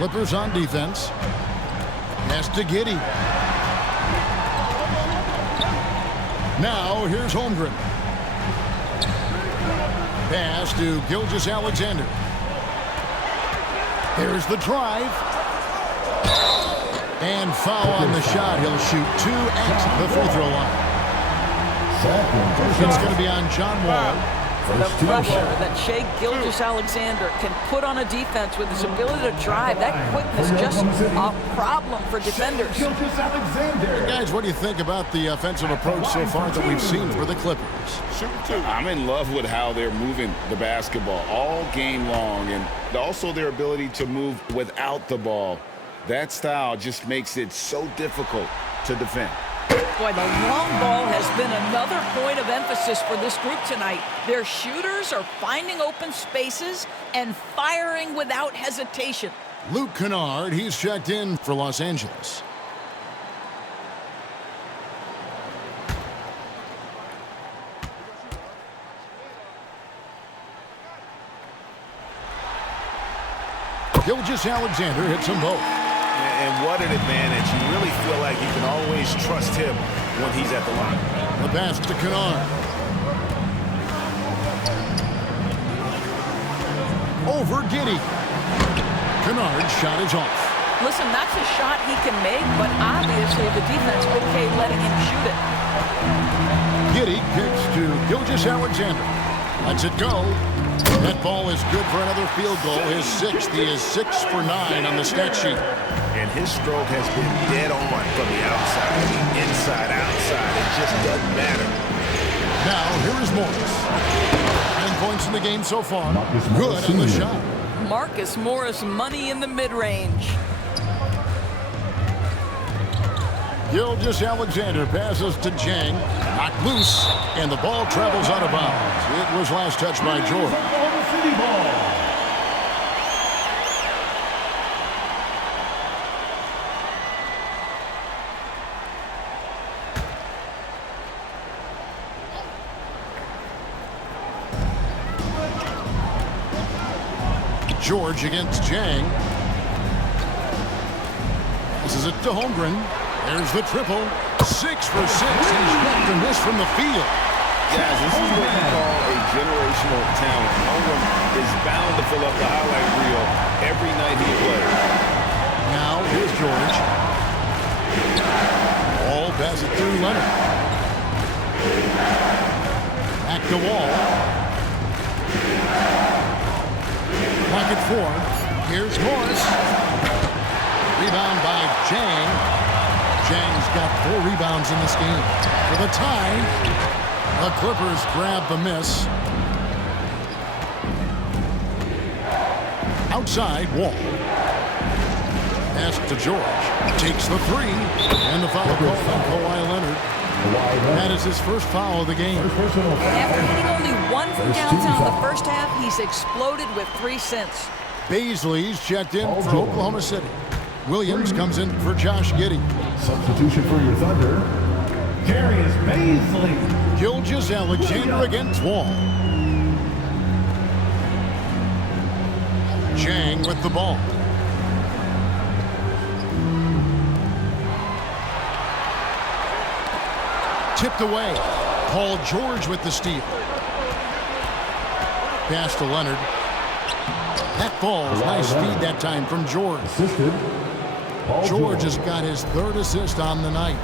Clippers on defense. Pass to Giddey. Now here's Holmgren. Pass to Gilgeous-Alexander. Here's the drive. And foul on the shot. He'll shoot 2 at the free throw line. It's going to be on John Wall. The pressure that Shai Gilgeous-Alexander can put on a defense with his ability to drive, that quickness just a problem for defenders. Guys, what do you think about the offensive approach so far that we've seen for the Clippers? I'm in love with how they're moving the basketball all game long, and also their ability to move without the ball. That style just makes it so difficult to defend. Boy, the long ball has been another point of emphasis for this group tonight. Their shooters are finding open spaces and firing without hesitation. Luke Kennard, he's checked in for Los Angeles. Gilgeous-Alexander hits them both. And what an advantage. You really feel like you can always trust him when he's at the line. The pass to Kennard. Over Giddey. Kennard's shot is off. Listen, that's a shot he can make, but obviously the defense okay letting him shoot it. Giddey kicks to Gilgeous-Alexander. Lets it go. That ball is good for another field goal. His 6th. He is 6 for 9 on the stat sheet. And his stroke has been dead on from the outside. Inside, outside. It just doesn't matter. Now, here is Morris. 9 points in the game so far. Good on the shot. Marcus Morris, money in the mid-range. Gilgeous-Alexander passes to Jang. Knocked loose, and the ball travels out of bounds. It was last touched by George. George against Jang. This is it to Holmgren. There's the triple. 6 for 6. He's left and missed from the field. Guys, this is what you call a generational talent. Holmgren is bound to fill up the highlight reel every night he plays. Now here's George. Ball pass it through Leonard. Back to Wall. Pocket 4. Here's Morris. Rebound by Jang. Jang's got 4 rebounds in this game. For the tie, the Clippers grab the miss. Outside, Wall. Pass to George. Takes the 3. And the foul called on Kawhi Leonard. That is his first foul of the game. After hitting only 1 from downtown in the first half, he's exploded with 3 since. Baisley's checked in for Oklahoma City. Williams comes in for Josh Giddey. Substitution for your Thunder, Darius Baisley. Gilgeous-Alexander against Wall. Jang with the ball. Tipped away. Paul George with the steal. Pass to Leonard. That ball, nice feed that time from George. Assisted. George has got his 3rd assist on the night.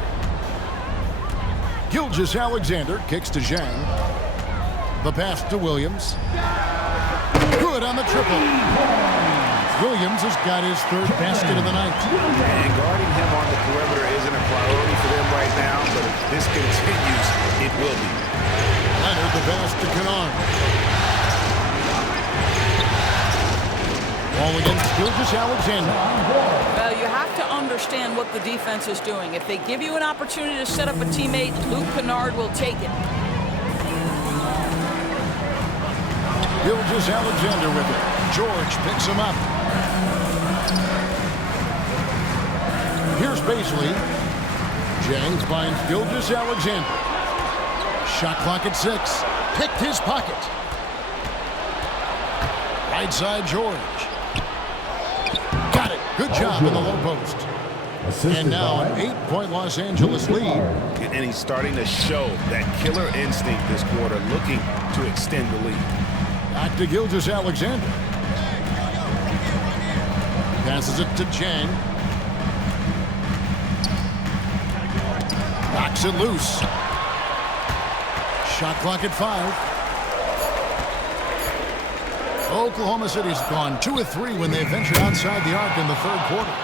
Gilgeous-Alexander kicks to Zhang. The pass to Williams. Good on the triple. Williams has got his 3rd basket of the night. And guarding him on the perimeter isn't a priority for them right now, but if this continues, it will be. Leonard, the pass to Kennard. Ball against Gilgeous-Alexander. Well, you have to understand what the defense is doing. If they give you an opportunity to set up a teammate, Luke Kennard will take it. Gilgeous-Alexander with it. George picks him up. Here's Baisley. Jang finds Gilgeous-Alexander. Shot clock at 6. Picked his pocket. Right side George. Got it. post. And now an 8-point Los Angeles lead. And he's starting to show that killer instinct this quarter, looking to extend the lead. Back to Gilgeous-Alexander. Passes it to Chang. Knocks it loose. Shot clock at 5. Oklahoma City's gone 2 of 3 when they ventured outside the arc in the third quarter.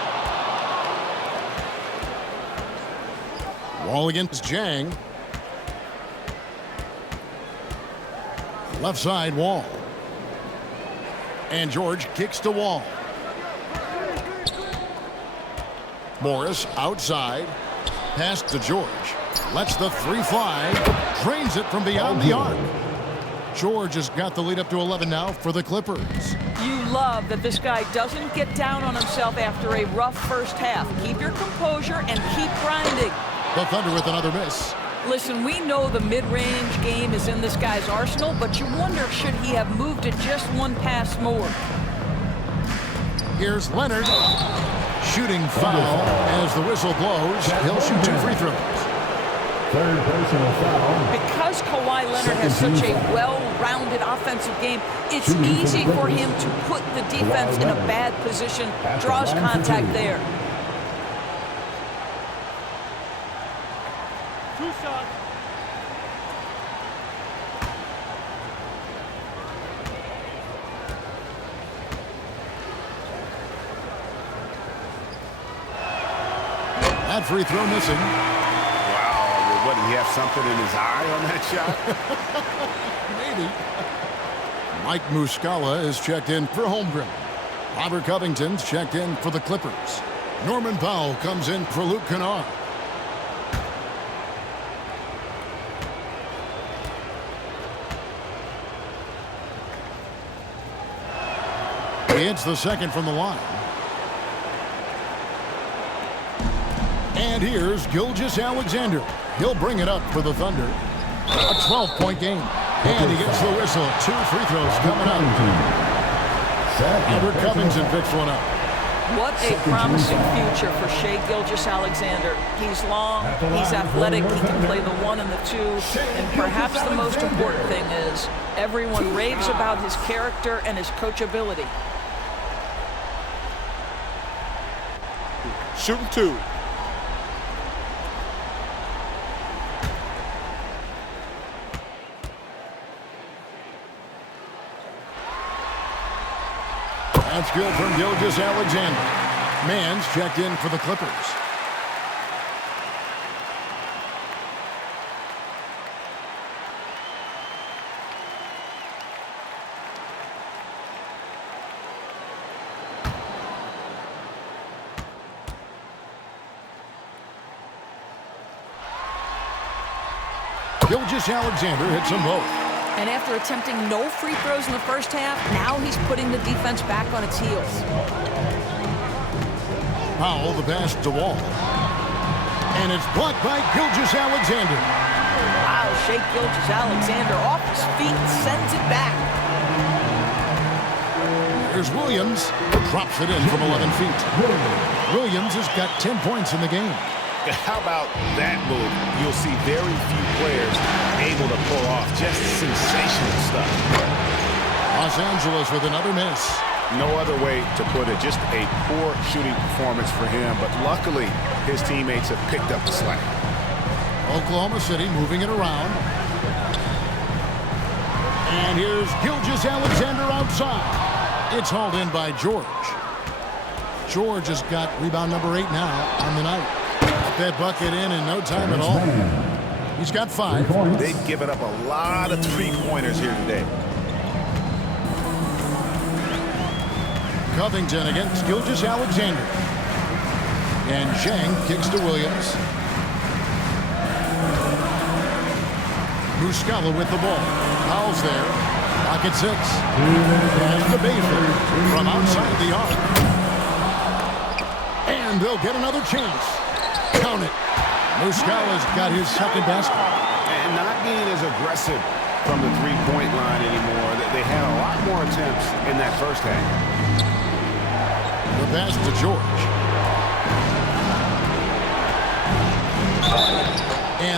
Wall against Jang. Left side, Wall. And George kicks to Wall. Morris outside. Pass to George. Lets the 3 fly. Drains it from beyond the arc. George has got the lead up to 11 now for the Clippers. You love that this guy doesn't get down on himself after a rough first half. Keep your composure and keep grinding. The Thunder with another miss. Listen, we know the mid-range game is in this guy's arsenal, but you wonder, should he have moved it just one pass more? Here's Leonard. Shooting foul as the whistle blows. He'll shoot 2 free throws. Third personal foul. Because Kawhi Leonard has such a well-rounded offensive game, it's easy for him to put the defense in a bad position, draws contact there. 2 shots. That free throw missing. Wow, what, did he have something in his eye on that shot? Maybe. Mike Muscala is checked in for Holmgren. Robert Covington's checked in for the Clippers. Norman Powell comes in for Luke Kennard. He hits the second from the line. And here's Gilgeous-Alexander. He'll bring it up for the Thunder. A 12-point game. And he gets the whistle. 2 free throws coming up. Robert Covington picks one up. What a promising future for Shai Gilgeous-Alexander. He's long, he's athletic, he can play the 1 and the 2, and perhaps the most important thing is everyone raves about his character and his coachability. Shooting 2. That's good from Gilgeous-Alexander. Mann's checked in for the Clippers. Gilgeous-Alexander hits them both. And after attempting no free throws in the first half, now he's putting the defense back on its heels. Powell, the pass to Wall. And it's blocked by Gilgeous-Alexander. Wow, Shai Gilgeous-Alexander off his feet and sends it back. Here's Williams. Drops it in from 11 feet. Williams has got 10 points in the game. How about that move? You'll see very few players able to pull off just sensational stuff. Los Angeles with another miss. No other way to put it. Just a poor shooting performance for him, but luckily his teammates have picked up the slack. Oklahoma City moving it around. And here's Gilgeous-Alexander outside. It's hauled in by George. George has got rebound number 8 now on the night. That bucket in no time at all. He's got 5. They've given up a lot of three-pointers here today. Covington against Gilgeous-Alexander. And Chang kicks to Williams. Muscala with the ball. Powell's there. Pocket 6. And the Baszler from outside the arc. And they'll get another chance. Count it. Muscala's got his second basket. And not being as aggressive from the three-point line anymore. They had a lot more attempts in that first half. The pass to George.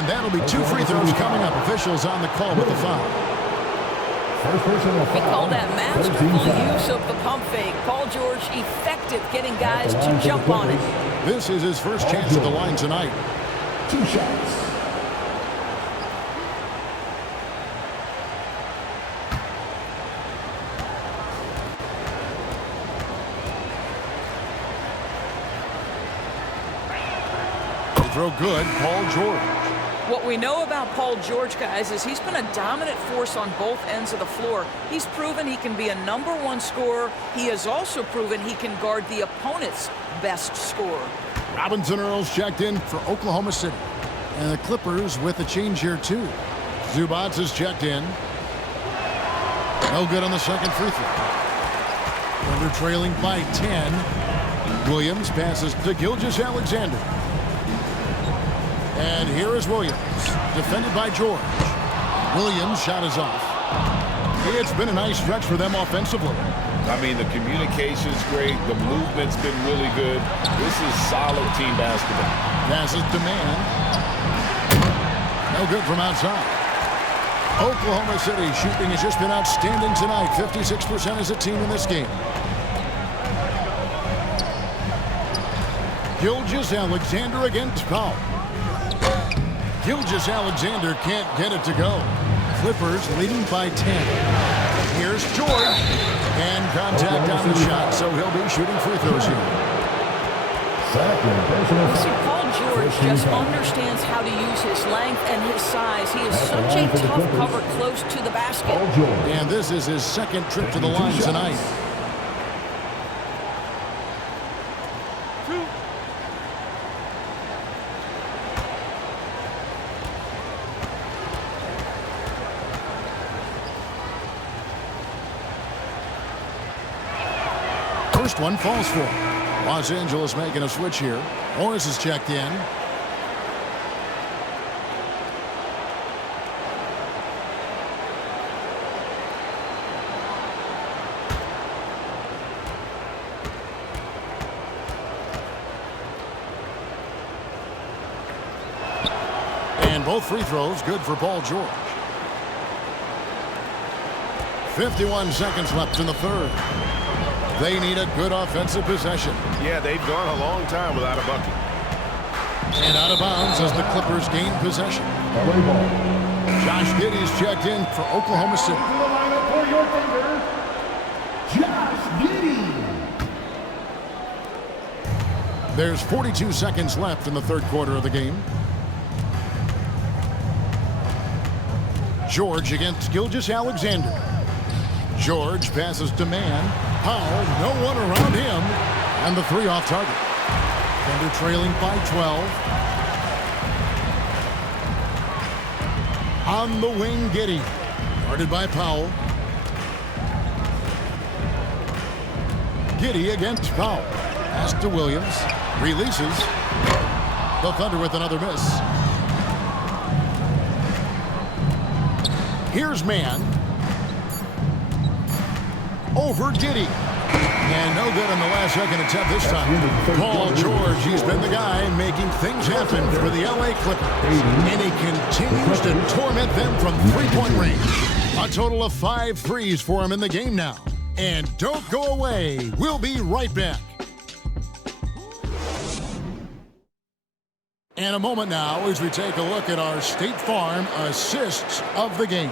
And that'll be 2 free throws coming up. Officials on the call with the foul. We call that masterful use of the pump fake. Paul George effective getting guys to jump on it. This is his first chance at the line tonight. 2 shots. Throw good, Paul George. What we know about Paul George, guys, is he's been a dominant force on both ends of the floor. He's proven he can be a #1 scorer. He has also proven he can guard the opponent's best scorer. Robinson Earls checked in for Oklahoma City. And the Clippers with a change here, too. Zubac is checked in. No good on the second free throw. Thunder trailing by 10. Williams passes to Gilgeous-Alexander. And here is Williams, defended by George. Williams' shot is off. It's been a nice stretch for them offensively. I mean, the communication's great. The movement's been really good. This is solid team basketball. Passes to man. No good from outside. Oklahoma City shooting has just been outstanding tonight. 56% as a team in this game. Gilgeous-Alexander against Powell. Gilgeous-Alexander can't get it to go. Clippers leading by 10. Here's George. And contact on the shot, so he'll be shooting free throws here. See, Paul George just understands how to use his length and his size. He is such a tough cover close to the basket. And this is his second trip to the line tonight. First one falls for him. Los Angeles making a switch here. Morris is checked in. And both free throws good for Paul George. 51 seconds left in the third. They need a good offensive possession. Yeah, they've gone a long time without a bucket. And out of bounds as the Clippers gain possession. Josh Giddey's checked in for Oklahoma City. Josh Giddey. There's 42 seconds left in the third quarter of the game. George against Gilgeous-Alexander. George passes to man. Powell, no one around him. And the three off target. Thunder trailing by 12. On the wing, Giddey. Guarded by Powell. Giddey against Powell. Pass to Williams. Releases. The Thunder with another miss. Here's man. Over Giddey. And no good on the last second attempt this time. Paul George, he's been the guy making things happen for the LA Clippers. And he continues to torment them from three-point range. A total of 5 threes for him in the game now. And don't go away. We'll be right back. And a moment now as we take a look at our State Farm assists of the game.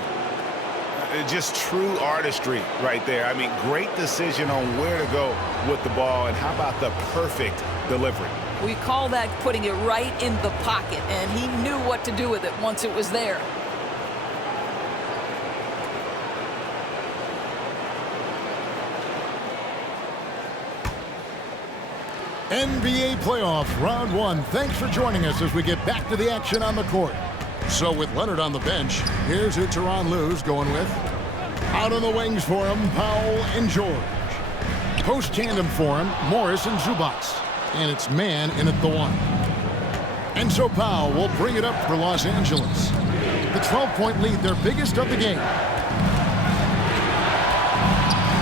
Just true artistry right there. I mean, great decision on where to go with the ball, and how about the perfect delivery? We call that putting it right in the pocket, and he knew what to do with it once it was there. NBA playoff round 1. Thanks for joining us as we get back to the action on the court. So with Leonard on the bench, here's who Tyronn Lue's going with. Out on the wings for him, Powell and George. Post tandem for him, Morris and Zubac. And it's man in at the 1. And so Powell will bring it up for Los Angeles. The 12-point lead, their biggest of the game.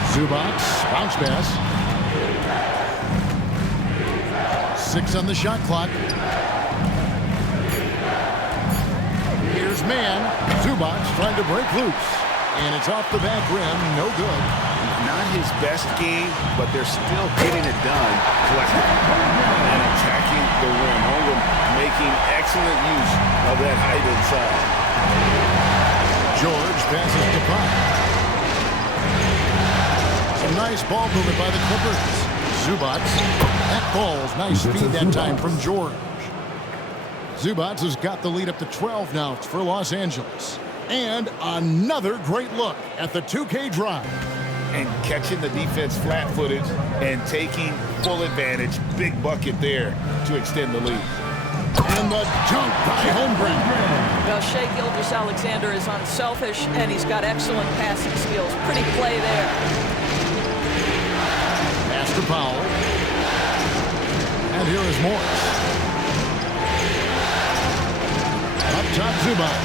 Zubac, bounce pass. 6 on the shot clock. man. Zubac trying to break loose. And it's off the back rim. No good. Not his best game, but they're still getting it done collectively and attacking the rim. Holmgren making excellent use of that height inside. George passes to Pop. Some nice ball movement by the Clippers. Zubac. That ball's nice speed that time from George. Zubac has got the lead up to 12 now for Los Angeles. And another great look at the 2K drive. And catching the defense flat-footed and taking full advantage. Big bucket there to extend the lead. And the dunk by Holmgren. Well, Shai Gilgeous-Alexander is unselfish, and he's got excellent passing skills. Pretty play there. Pass to Powell. And here is Morris. Up top, Zubac.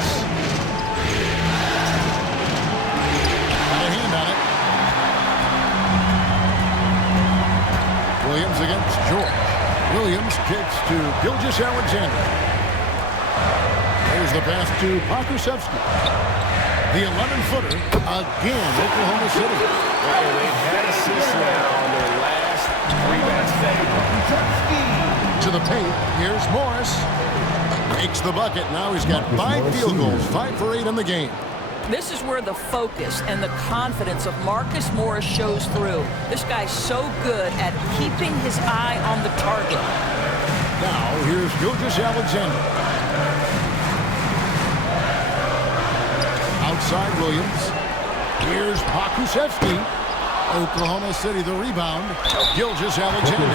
Got a hand on it. Williams against George. Williams kicks to Gilgeous-Alexander. There's the pass to Pokusevski. The 11-footer again, Oklahoma City. Well, they've had assists now on their last 3 baskets. To the paint, here's Morris. Makes the bucket. Now he's got 5 field goals, 5 for 8 in the game. This is where the focus and the confidence of Marcus Morris shows through. This guy's so good at keeping his eye on the target. Now, here's Gilgeous-Alexander. Outside Williams. Here's Pokusevski. Oklahoma City the rebound. Gilgeous-Alexander.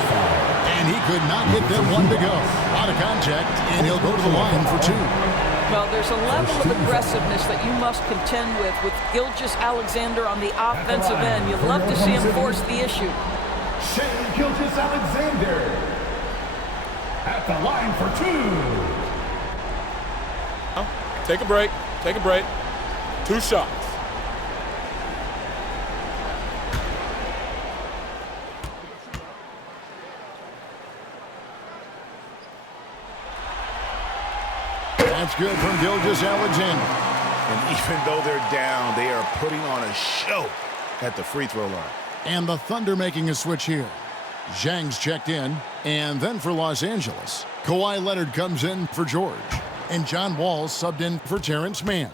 And he could not get them one to go. Out of contact, and he'll go to the line for 2. Well, there's a level of aggressiveness that you must contend with Gilgeous-Alexander on the offensive end. You'd love to see him force the issue. Shai Gilgeous-Alexander at the line for 2. Take a break. Take a break. 2 shots. That's good from Gilgeous-Alexander. And even though they're down, they are putting on a show at the free throw line. And the Thunder making a switch here. Zhang's checked in. And then for Los Angeles, Kawhi Leonard comes in for George. And John Wall subbed in for Terrence Mann.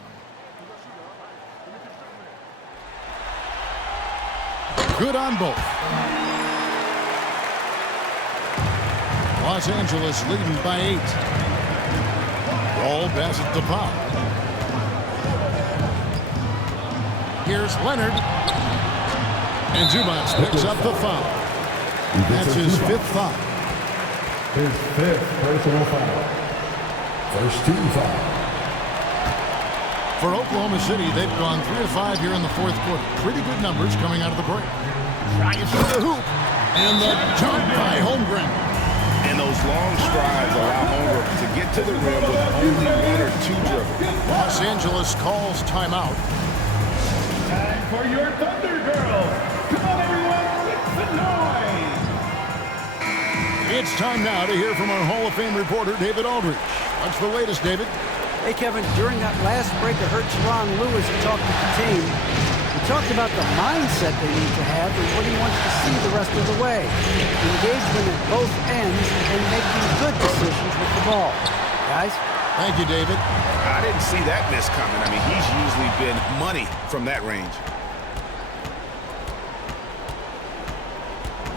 Good on both. Los Angeles leading by 8. Wall passes to Powell. Here's Leonard. And Zubac picks up the foul. That's his 5th foul. His 5th personal foul. First team foul. For Oklahoma City, they've gone 3 of 5 here in the 4th quarter. Pretty good numbers coming out of the break. Trying to the hoop. And the dunk by Holmgren. And those long strides allow Holmgren to get to the rim with only 1 or 2 dribbles. Los Angeles calls timeout. Time for your Thunder Girls. Come on, everyone, make some noise. It's time now to hear from our Hall of Fame reporter, David Aldridge. What's the latest, David? Hey, Kevin, during that last break that hurt Sharon Lewis, he talked to the team. He talked about the mindset they need to have and what he wants to see the rest of the way. Engagement at both ends and making good decisions with the ball. Guys? Thank you, David. I didn't see that miss coming. I mean, he's usually been money from that range.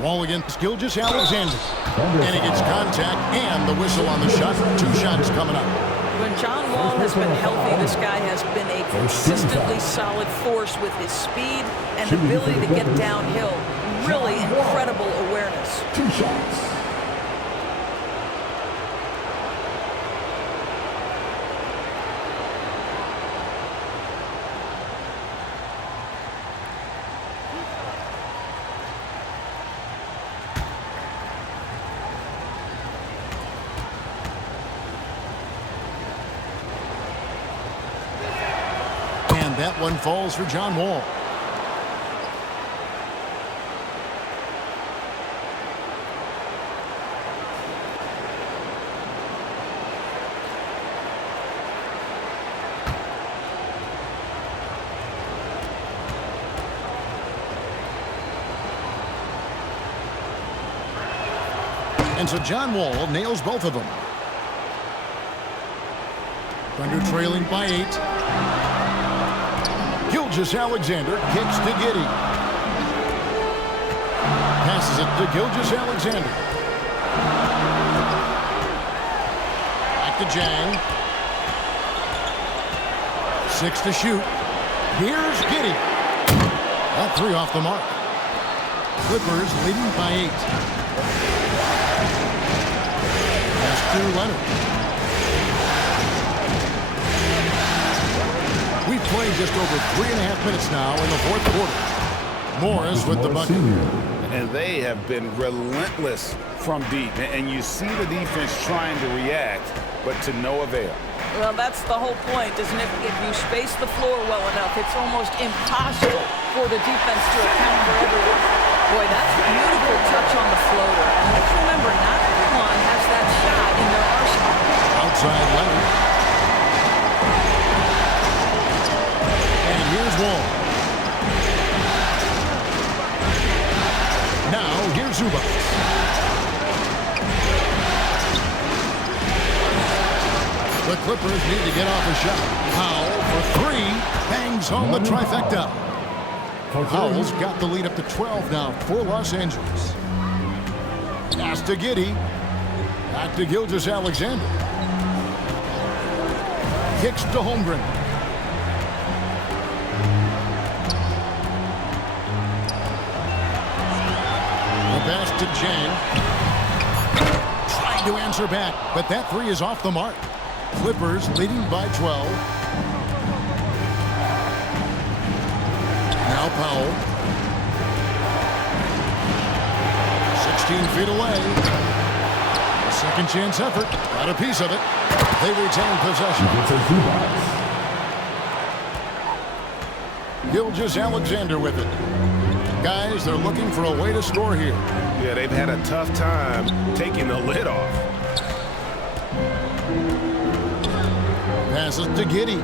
Wall against Gilgeous-Alexander. And he gets contact and the whistle on the shot. 2 shots coming up. When John Wall has been healthy, this guy has been a consistently solid force with his speed and ability to get downhill. Really incredible awareness. 2 shots. That one falls for John Wall. And so John Wall nails both of them. Thunder trailing by 8. Gilgeous-Alexander kicks to Giddey. Passes it to Gilgeous-Alexander. Back to Jang. 6 to shoot. Here's Giddey. That 3 off the mark. Clippers leading by 8. Pass to Leonard. We've played just over 3.5 minutes now in the fourth quarter. Morris with the bucket. And they have been relentless from deep. And you see the defense trying to react, but to no avail. Well, that's the whole point, isn't it? If you space the floor well enough, it's almost impossible for the defense to account for everyone. Boy, that's a beautiful touch on the floater. And let's remember, not everyone has that shot in their arsenal. Outside Leonard. And here's Wall. Now, here's Zubac. The Clippers need to get off a shot. Powell for 3. Bangs home the trifecta. Powell's got the lead up to 12 now for Los Angeles. Pass to Giddey. Back to Gilgeous-Alexander. Kicks to Holmgren. The pass to Jang. Trying to answer back, but that 3 is off the mark. Clippers leading by 12. Now Powell. 16 feet away. A second chance effort. Got a piece of it. They retain possession. Gilgeous-Alexander with it. Guys, they're looking for a way to score here. Yeah, they've had a tough time taking the lid off. Passes to Giddey.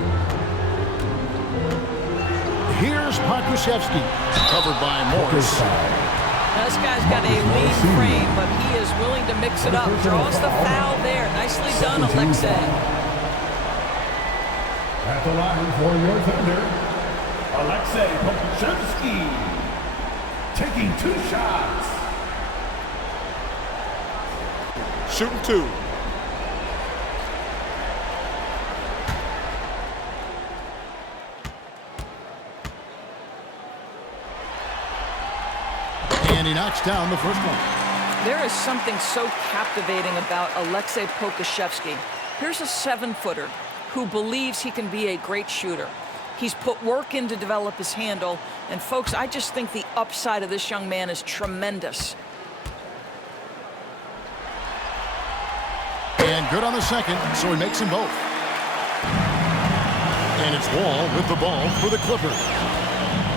Here's Pokusevski. Covered by Morris. This guy's got a lean frame, but he is willing to mix it up. Draws the foul there. Nicely done, Alexei. At the line for your Thunder, Alexei Pokusevski. Taking 2 shots. Shooting 2. And he knocks down the first one. There is something so captivating about Alexei Pokusevski. Here's a 7-footer who believes he can be a great shooter. He's put work in to develop his handle. And, folks, I just think the upside of this young man is tremendous. And good on the second, so he makes them both. And it's Wall with the ball for the Clippers.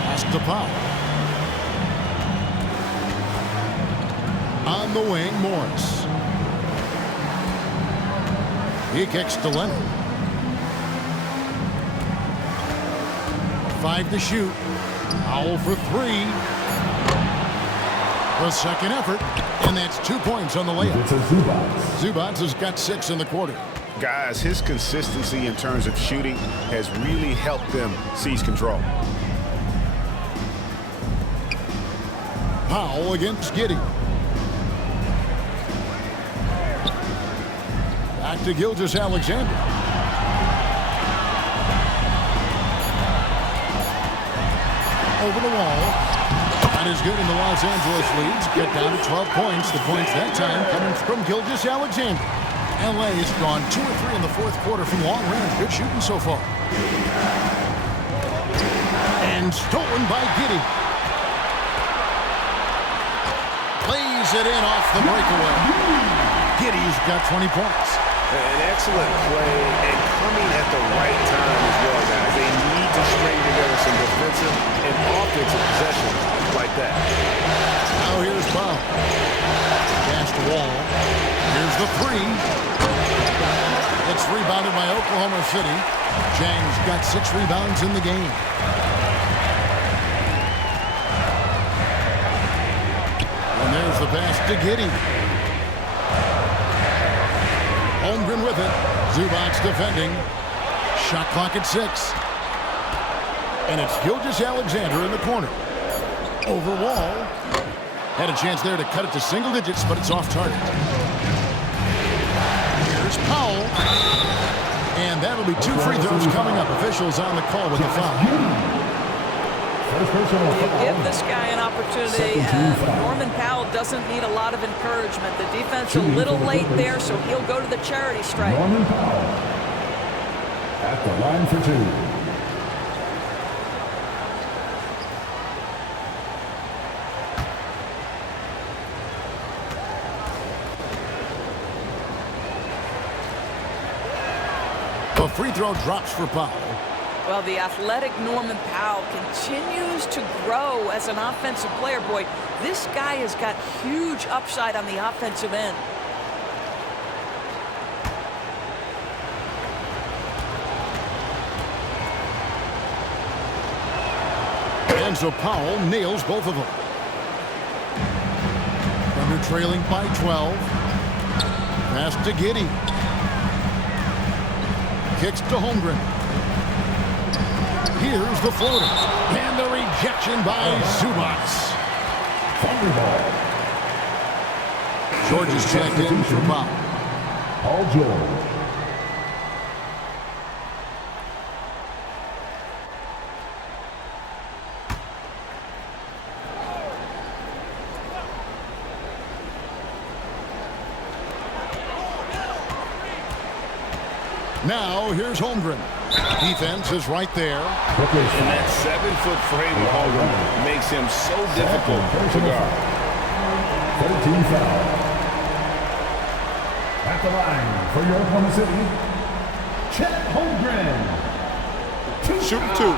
Pass to Powell. On the wing, Morris. He kicks to Leonard. 5 to shoot. Powell for 3. The second effort, and that's 2 points on the layup. Zubac has got 6 in the quarter. Guys, his consistency in terms of shooting has really helped them seize control. Powell against Giddey. Back to Gilgeous-Alexander. Over the wall. That is good, and the Los Angeles leads get down to 12 points. The points that time coming from Gilgeous-Alexander. LA has gone 2 or 3 in the fourth quarter from long range. Good shooting so far. And stolen by Giddey. Lays it in off the breakaway. Giddey's got 20 points. An excellent play and coming at the right time as well, guys. They need to string together some defensive and offensive possessions like that. Now here's Powell. Pass to Wall. Here's the 3. It's rebounded by Oklahoma City. Jang's got 6 rebounds in the game. And there's the pass to Giddey. Holmgren with it. Zubac defending. Shot clock at 6. And it's Gilgeous-Alexander in the corner. Over Wall. Had a chance there to cut it to single digits, but it's off target. Here's Powell. And that'll be 2 free throws coming up. Officials on the call with the foul. You give this guy an opportunity. Norman Powell doesn't need a lot of encouragement. The defense a little late there, so he'll go to the charity stripe. Norman Powell at the line for 2. A free throw drops for Powell. Well, the athletic Norman Powell continues to grow as an offensive player. Boy, this guy has got huge upside on the offensive end. And so Powell nails both of them. Thunder trailing by 12. Pass to Giddey. Kicks to Holmgren. Here's the floater. And the rejection by Zubac. George is checked in for Powell. Paul George. Now, here's Holmgren. Defense is right there. And that 7-foot frame of Holmgren makes him so difficult to guard. 13 foul. At the line for your Oklahoma City, Chet Holmgren. Shooting 2.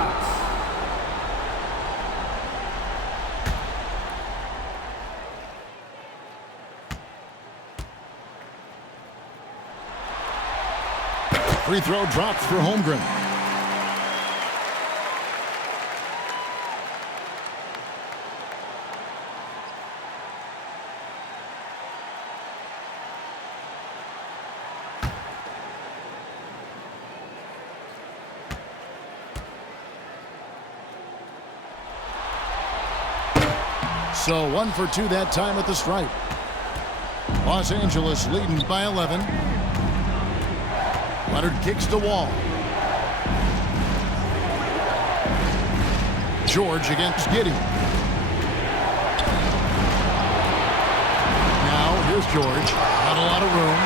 Free throw drops for Holmgren. So 1 for 2 that time at the stripe. Los Angeles leading by 11. Leonard kicks the wall. George against Giddey. Now here's George. Not a lot of room.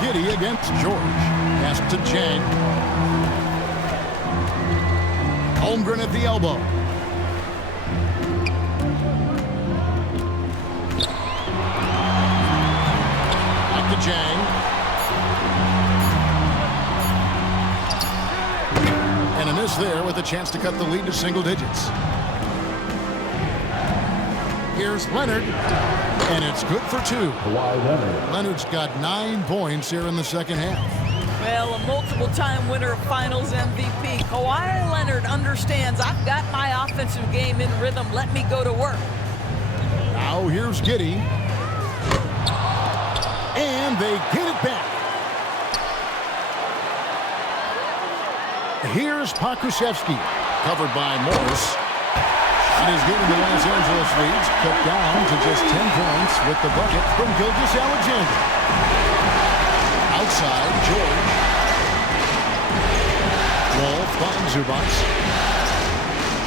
Giddey against George. Pass to Chang. Holmgren at the elbow. Jang. And a miss there with a chance to cut the lead to single digits. Here's Leonard. And it's good for 2. Leonard's got 9 points here in the second half. Well, a multiple-time winner of Finals MVP. Kawhi Leonard understands I've got my offensive game in rhythm. Let me go to work. Now here's Giddey. And they get it back. Here's Pokusevski, covered by Morris. Shot is good, and the Los Angeles leads cut down to just 10 points with the bucket from Gilgeous-Alexander. Outside, George. Wall finds Zubac.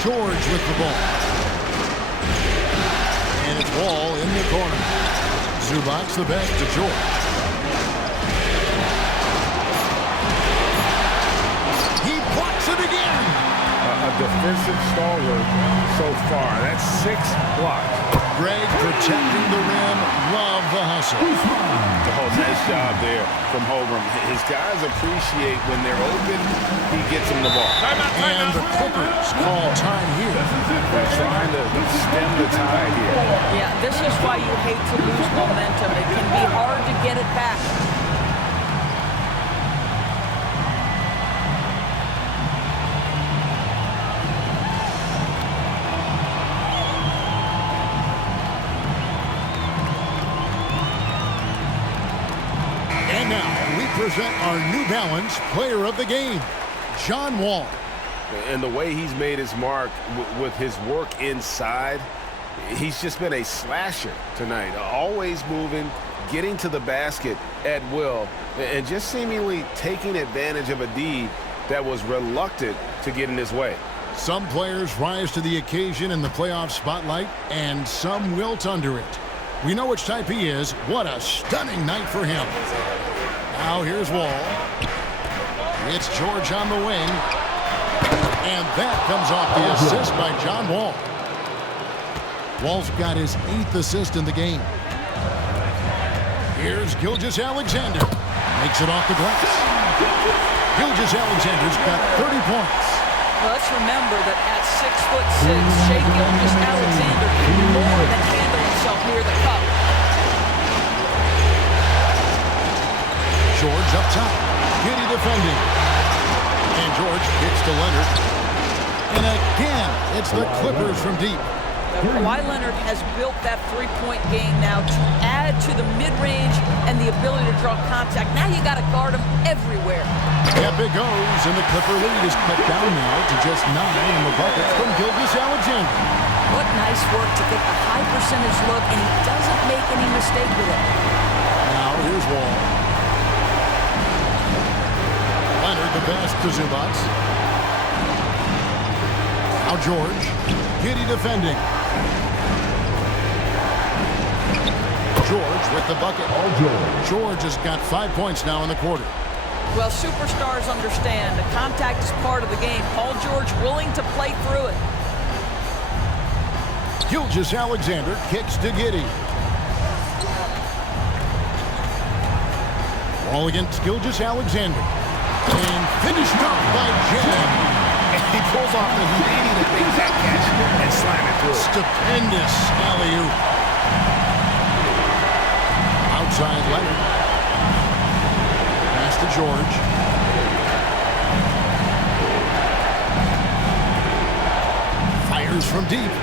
George with the ball. And it's Wall in the corner. Zubac the best to George. He blocks it again. A defensive stalwart so far. That's 6 blocks. Greg protecting the rim. Love the hustle. Oh, nice job there from Holmgren. His guys appreciate when they're open, he gets them the ball. And the Clippers call time here. They're trying to stem the tide here. Yeah, this is why you hate to lose momentum. It can be hard to get it back. present our New Balance Player of the Game, John Wall. And the way he's made his mark with his work inside, he's just been a slasher tonight. Always moving, getting to the basket at will, and just seemingly taking advantage of a D that was reluctant to get in his way. Some players rise to the occasion in the playoff spotlight, and some wilt under it. We know which type he is. What a stunning night for him. Now here's Wall. It's George on the wing. And that comes off the assist by John Wall. Wall's got his 8th assist in the game. Here's Gilgeous-Alexander. Makes it off the glass. Gilgeous-Alexander's got 30 points. Well, let's remember that at 6'6", Shai Gilgeous-Alexander can more than handle himself near the cup. George up top. Giddy defending. And George kicks to Leonard. And again, it's the Clippers from deep. Kawhi Leonard has built that three-point game now to add to the mid-range and the ability to draw contact. Now you got to guard him everywhere. Up it goes, and the Clipper lead is cut down now to just 9 in the bucket from Gilgeous-Alexander. What nice work to get the high percentage look, and he doesn't make any mistake with it. Now here's Wall. Leonard the pass to Zubac. Now George. Giddy defending. George with the bucket. George has got 5 points now in the quarter. Well, superstars understand that contact is part of the game. Paul George willing to play through it. Gilgeous-Alexander kicks to Giddy. Ball against Gilgeous-Alexander. And finished off by Jam. He pulls off the lady that makes that catch and slam it through. Stupendous alley-oop. Outside Leonard. Pass to George. Fires from deep.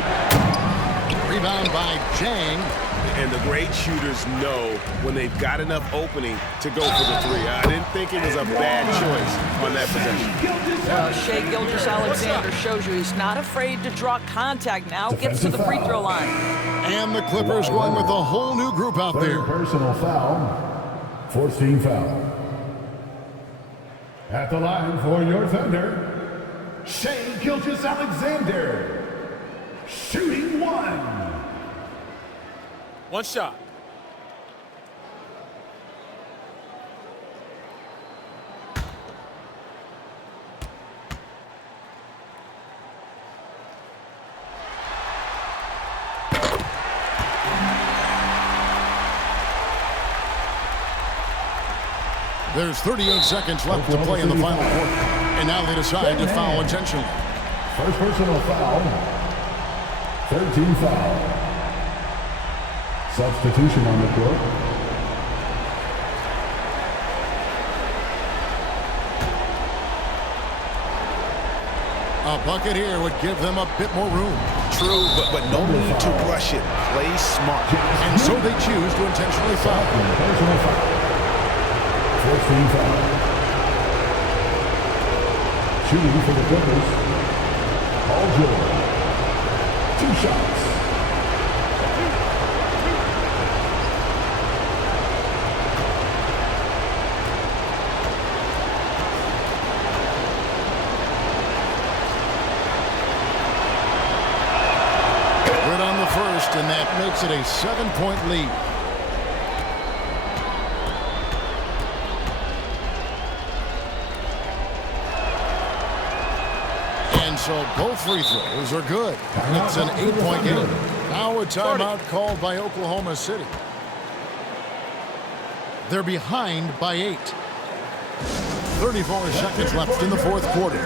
Rebound by Jang. And the great shooters know when they've got enough opening to go for the three. I didn't think it was a bad choice on that possession. Shai Gilgeous-Alexander shows you he's not afraid to draw contact now. Gets to the free throw line. And the Clippers going with a whole new group out there. Personal foul. 14 foul. At the line for your Thunder, Shai Gilgeous-Alexander. Shooting 1. One shot. There's 38 seconds left to play in the final quarter. And now they decide to foul intentionally. First personal foul. 13 foul. Substitution on the court. A bucket here would give them a bit more room. True, but no need to rush it. Play smart. And so they choose to intentionally foul. Personal foul. 14 foul. Shooting for the Clippers. Paul George. 2 shots. And that makes it a 7-point lead. And so both free throws are good. It's an 8-point game. Now a timeout called by Oklahoma City. They're behind by 8. 34 seconds left in the fourth quarter.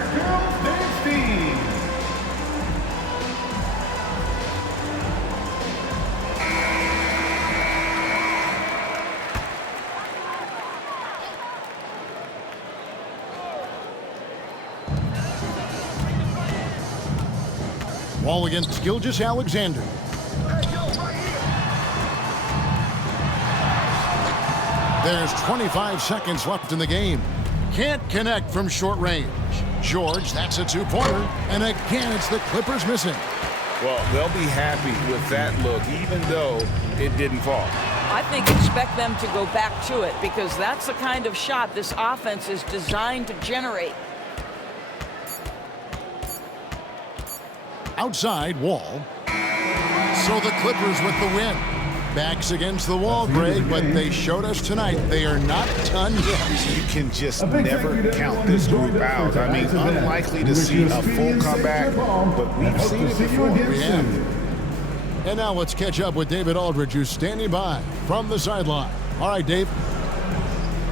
Wall against Gilgeous-Alexander. There's 25 seconds left in the game. Can't connect from short range. George, that's a two-pointer. And again, it's the Clippers missing. Well, they'll be happy with that look, even though it didn't fall. I think expect them to go back to it because that's the kind of shot this offense is designed to generate. Outside, Wall. So the Clippers with the win. Backs against the wall, Greg, but they showed us tonight they are not done yet. You can just never count this group out. I mean, unlikely to see a full comeback, but we've seen it before. We have. And now let's catch up with David Aldridge, who's standing by from the sideline. All right, Dave.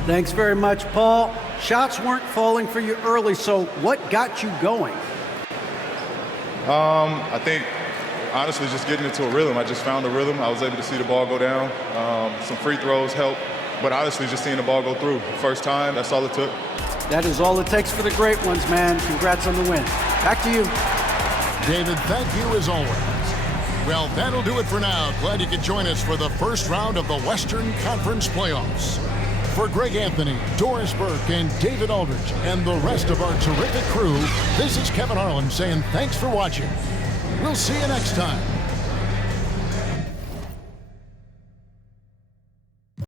Thanks very much, Paul. Shots weren't falling for you early, so what got you going? I think, honestly, just getting into a rhythm. I just found a rhythm. I was able to see the ball go down. Some free throws helped, but honestly, just seeing the ball go through. First time, that's all it took. That is all it takes for the great ones, man. Congrats on the win. Back to you. David, thank you as always. Well, that'll do it for now. Glad you could join us for the first round of the Western Conference playoffs. For Greg Anthony, Doris Burke, and David Aldridge, and the rest of our terrific crew, this is Kevin Harlan saying thanks for watching. We'll see you next time.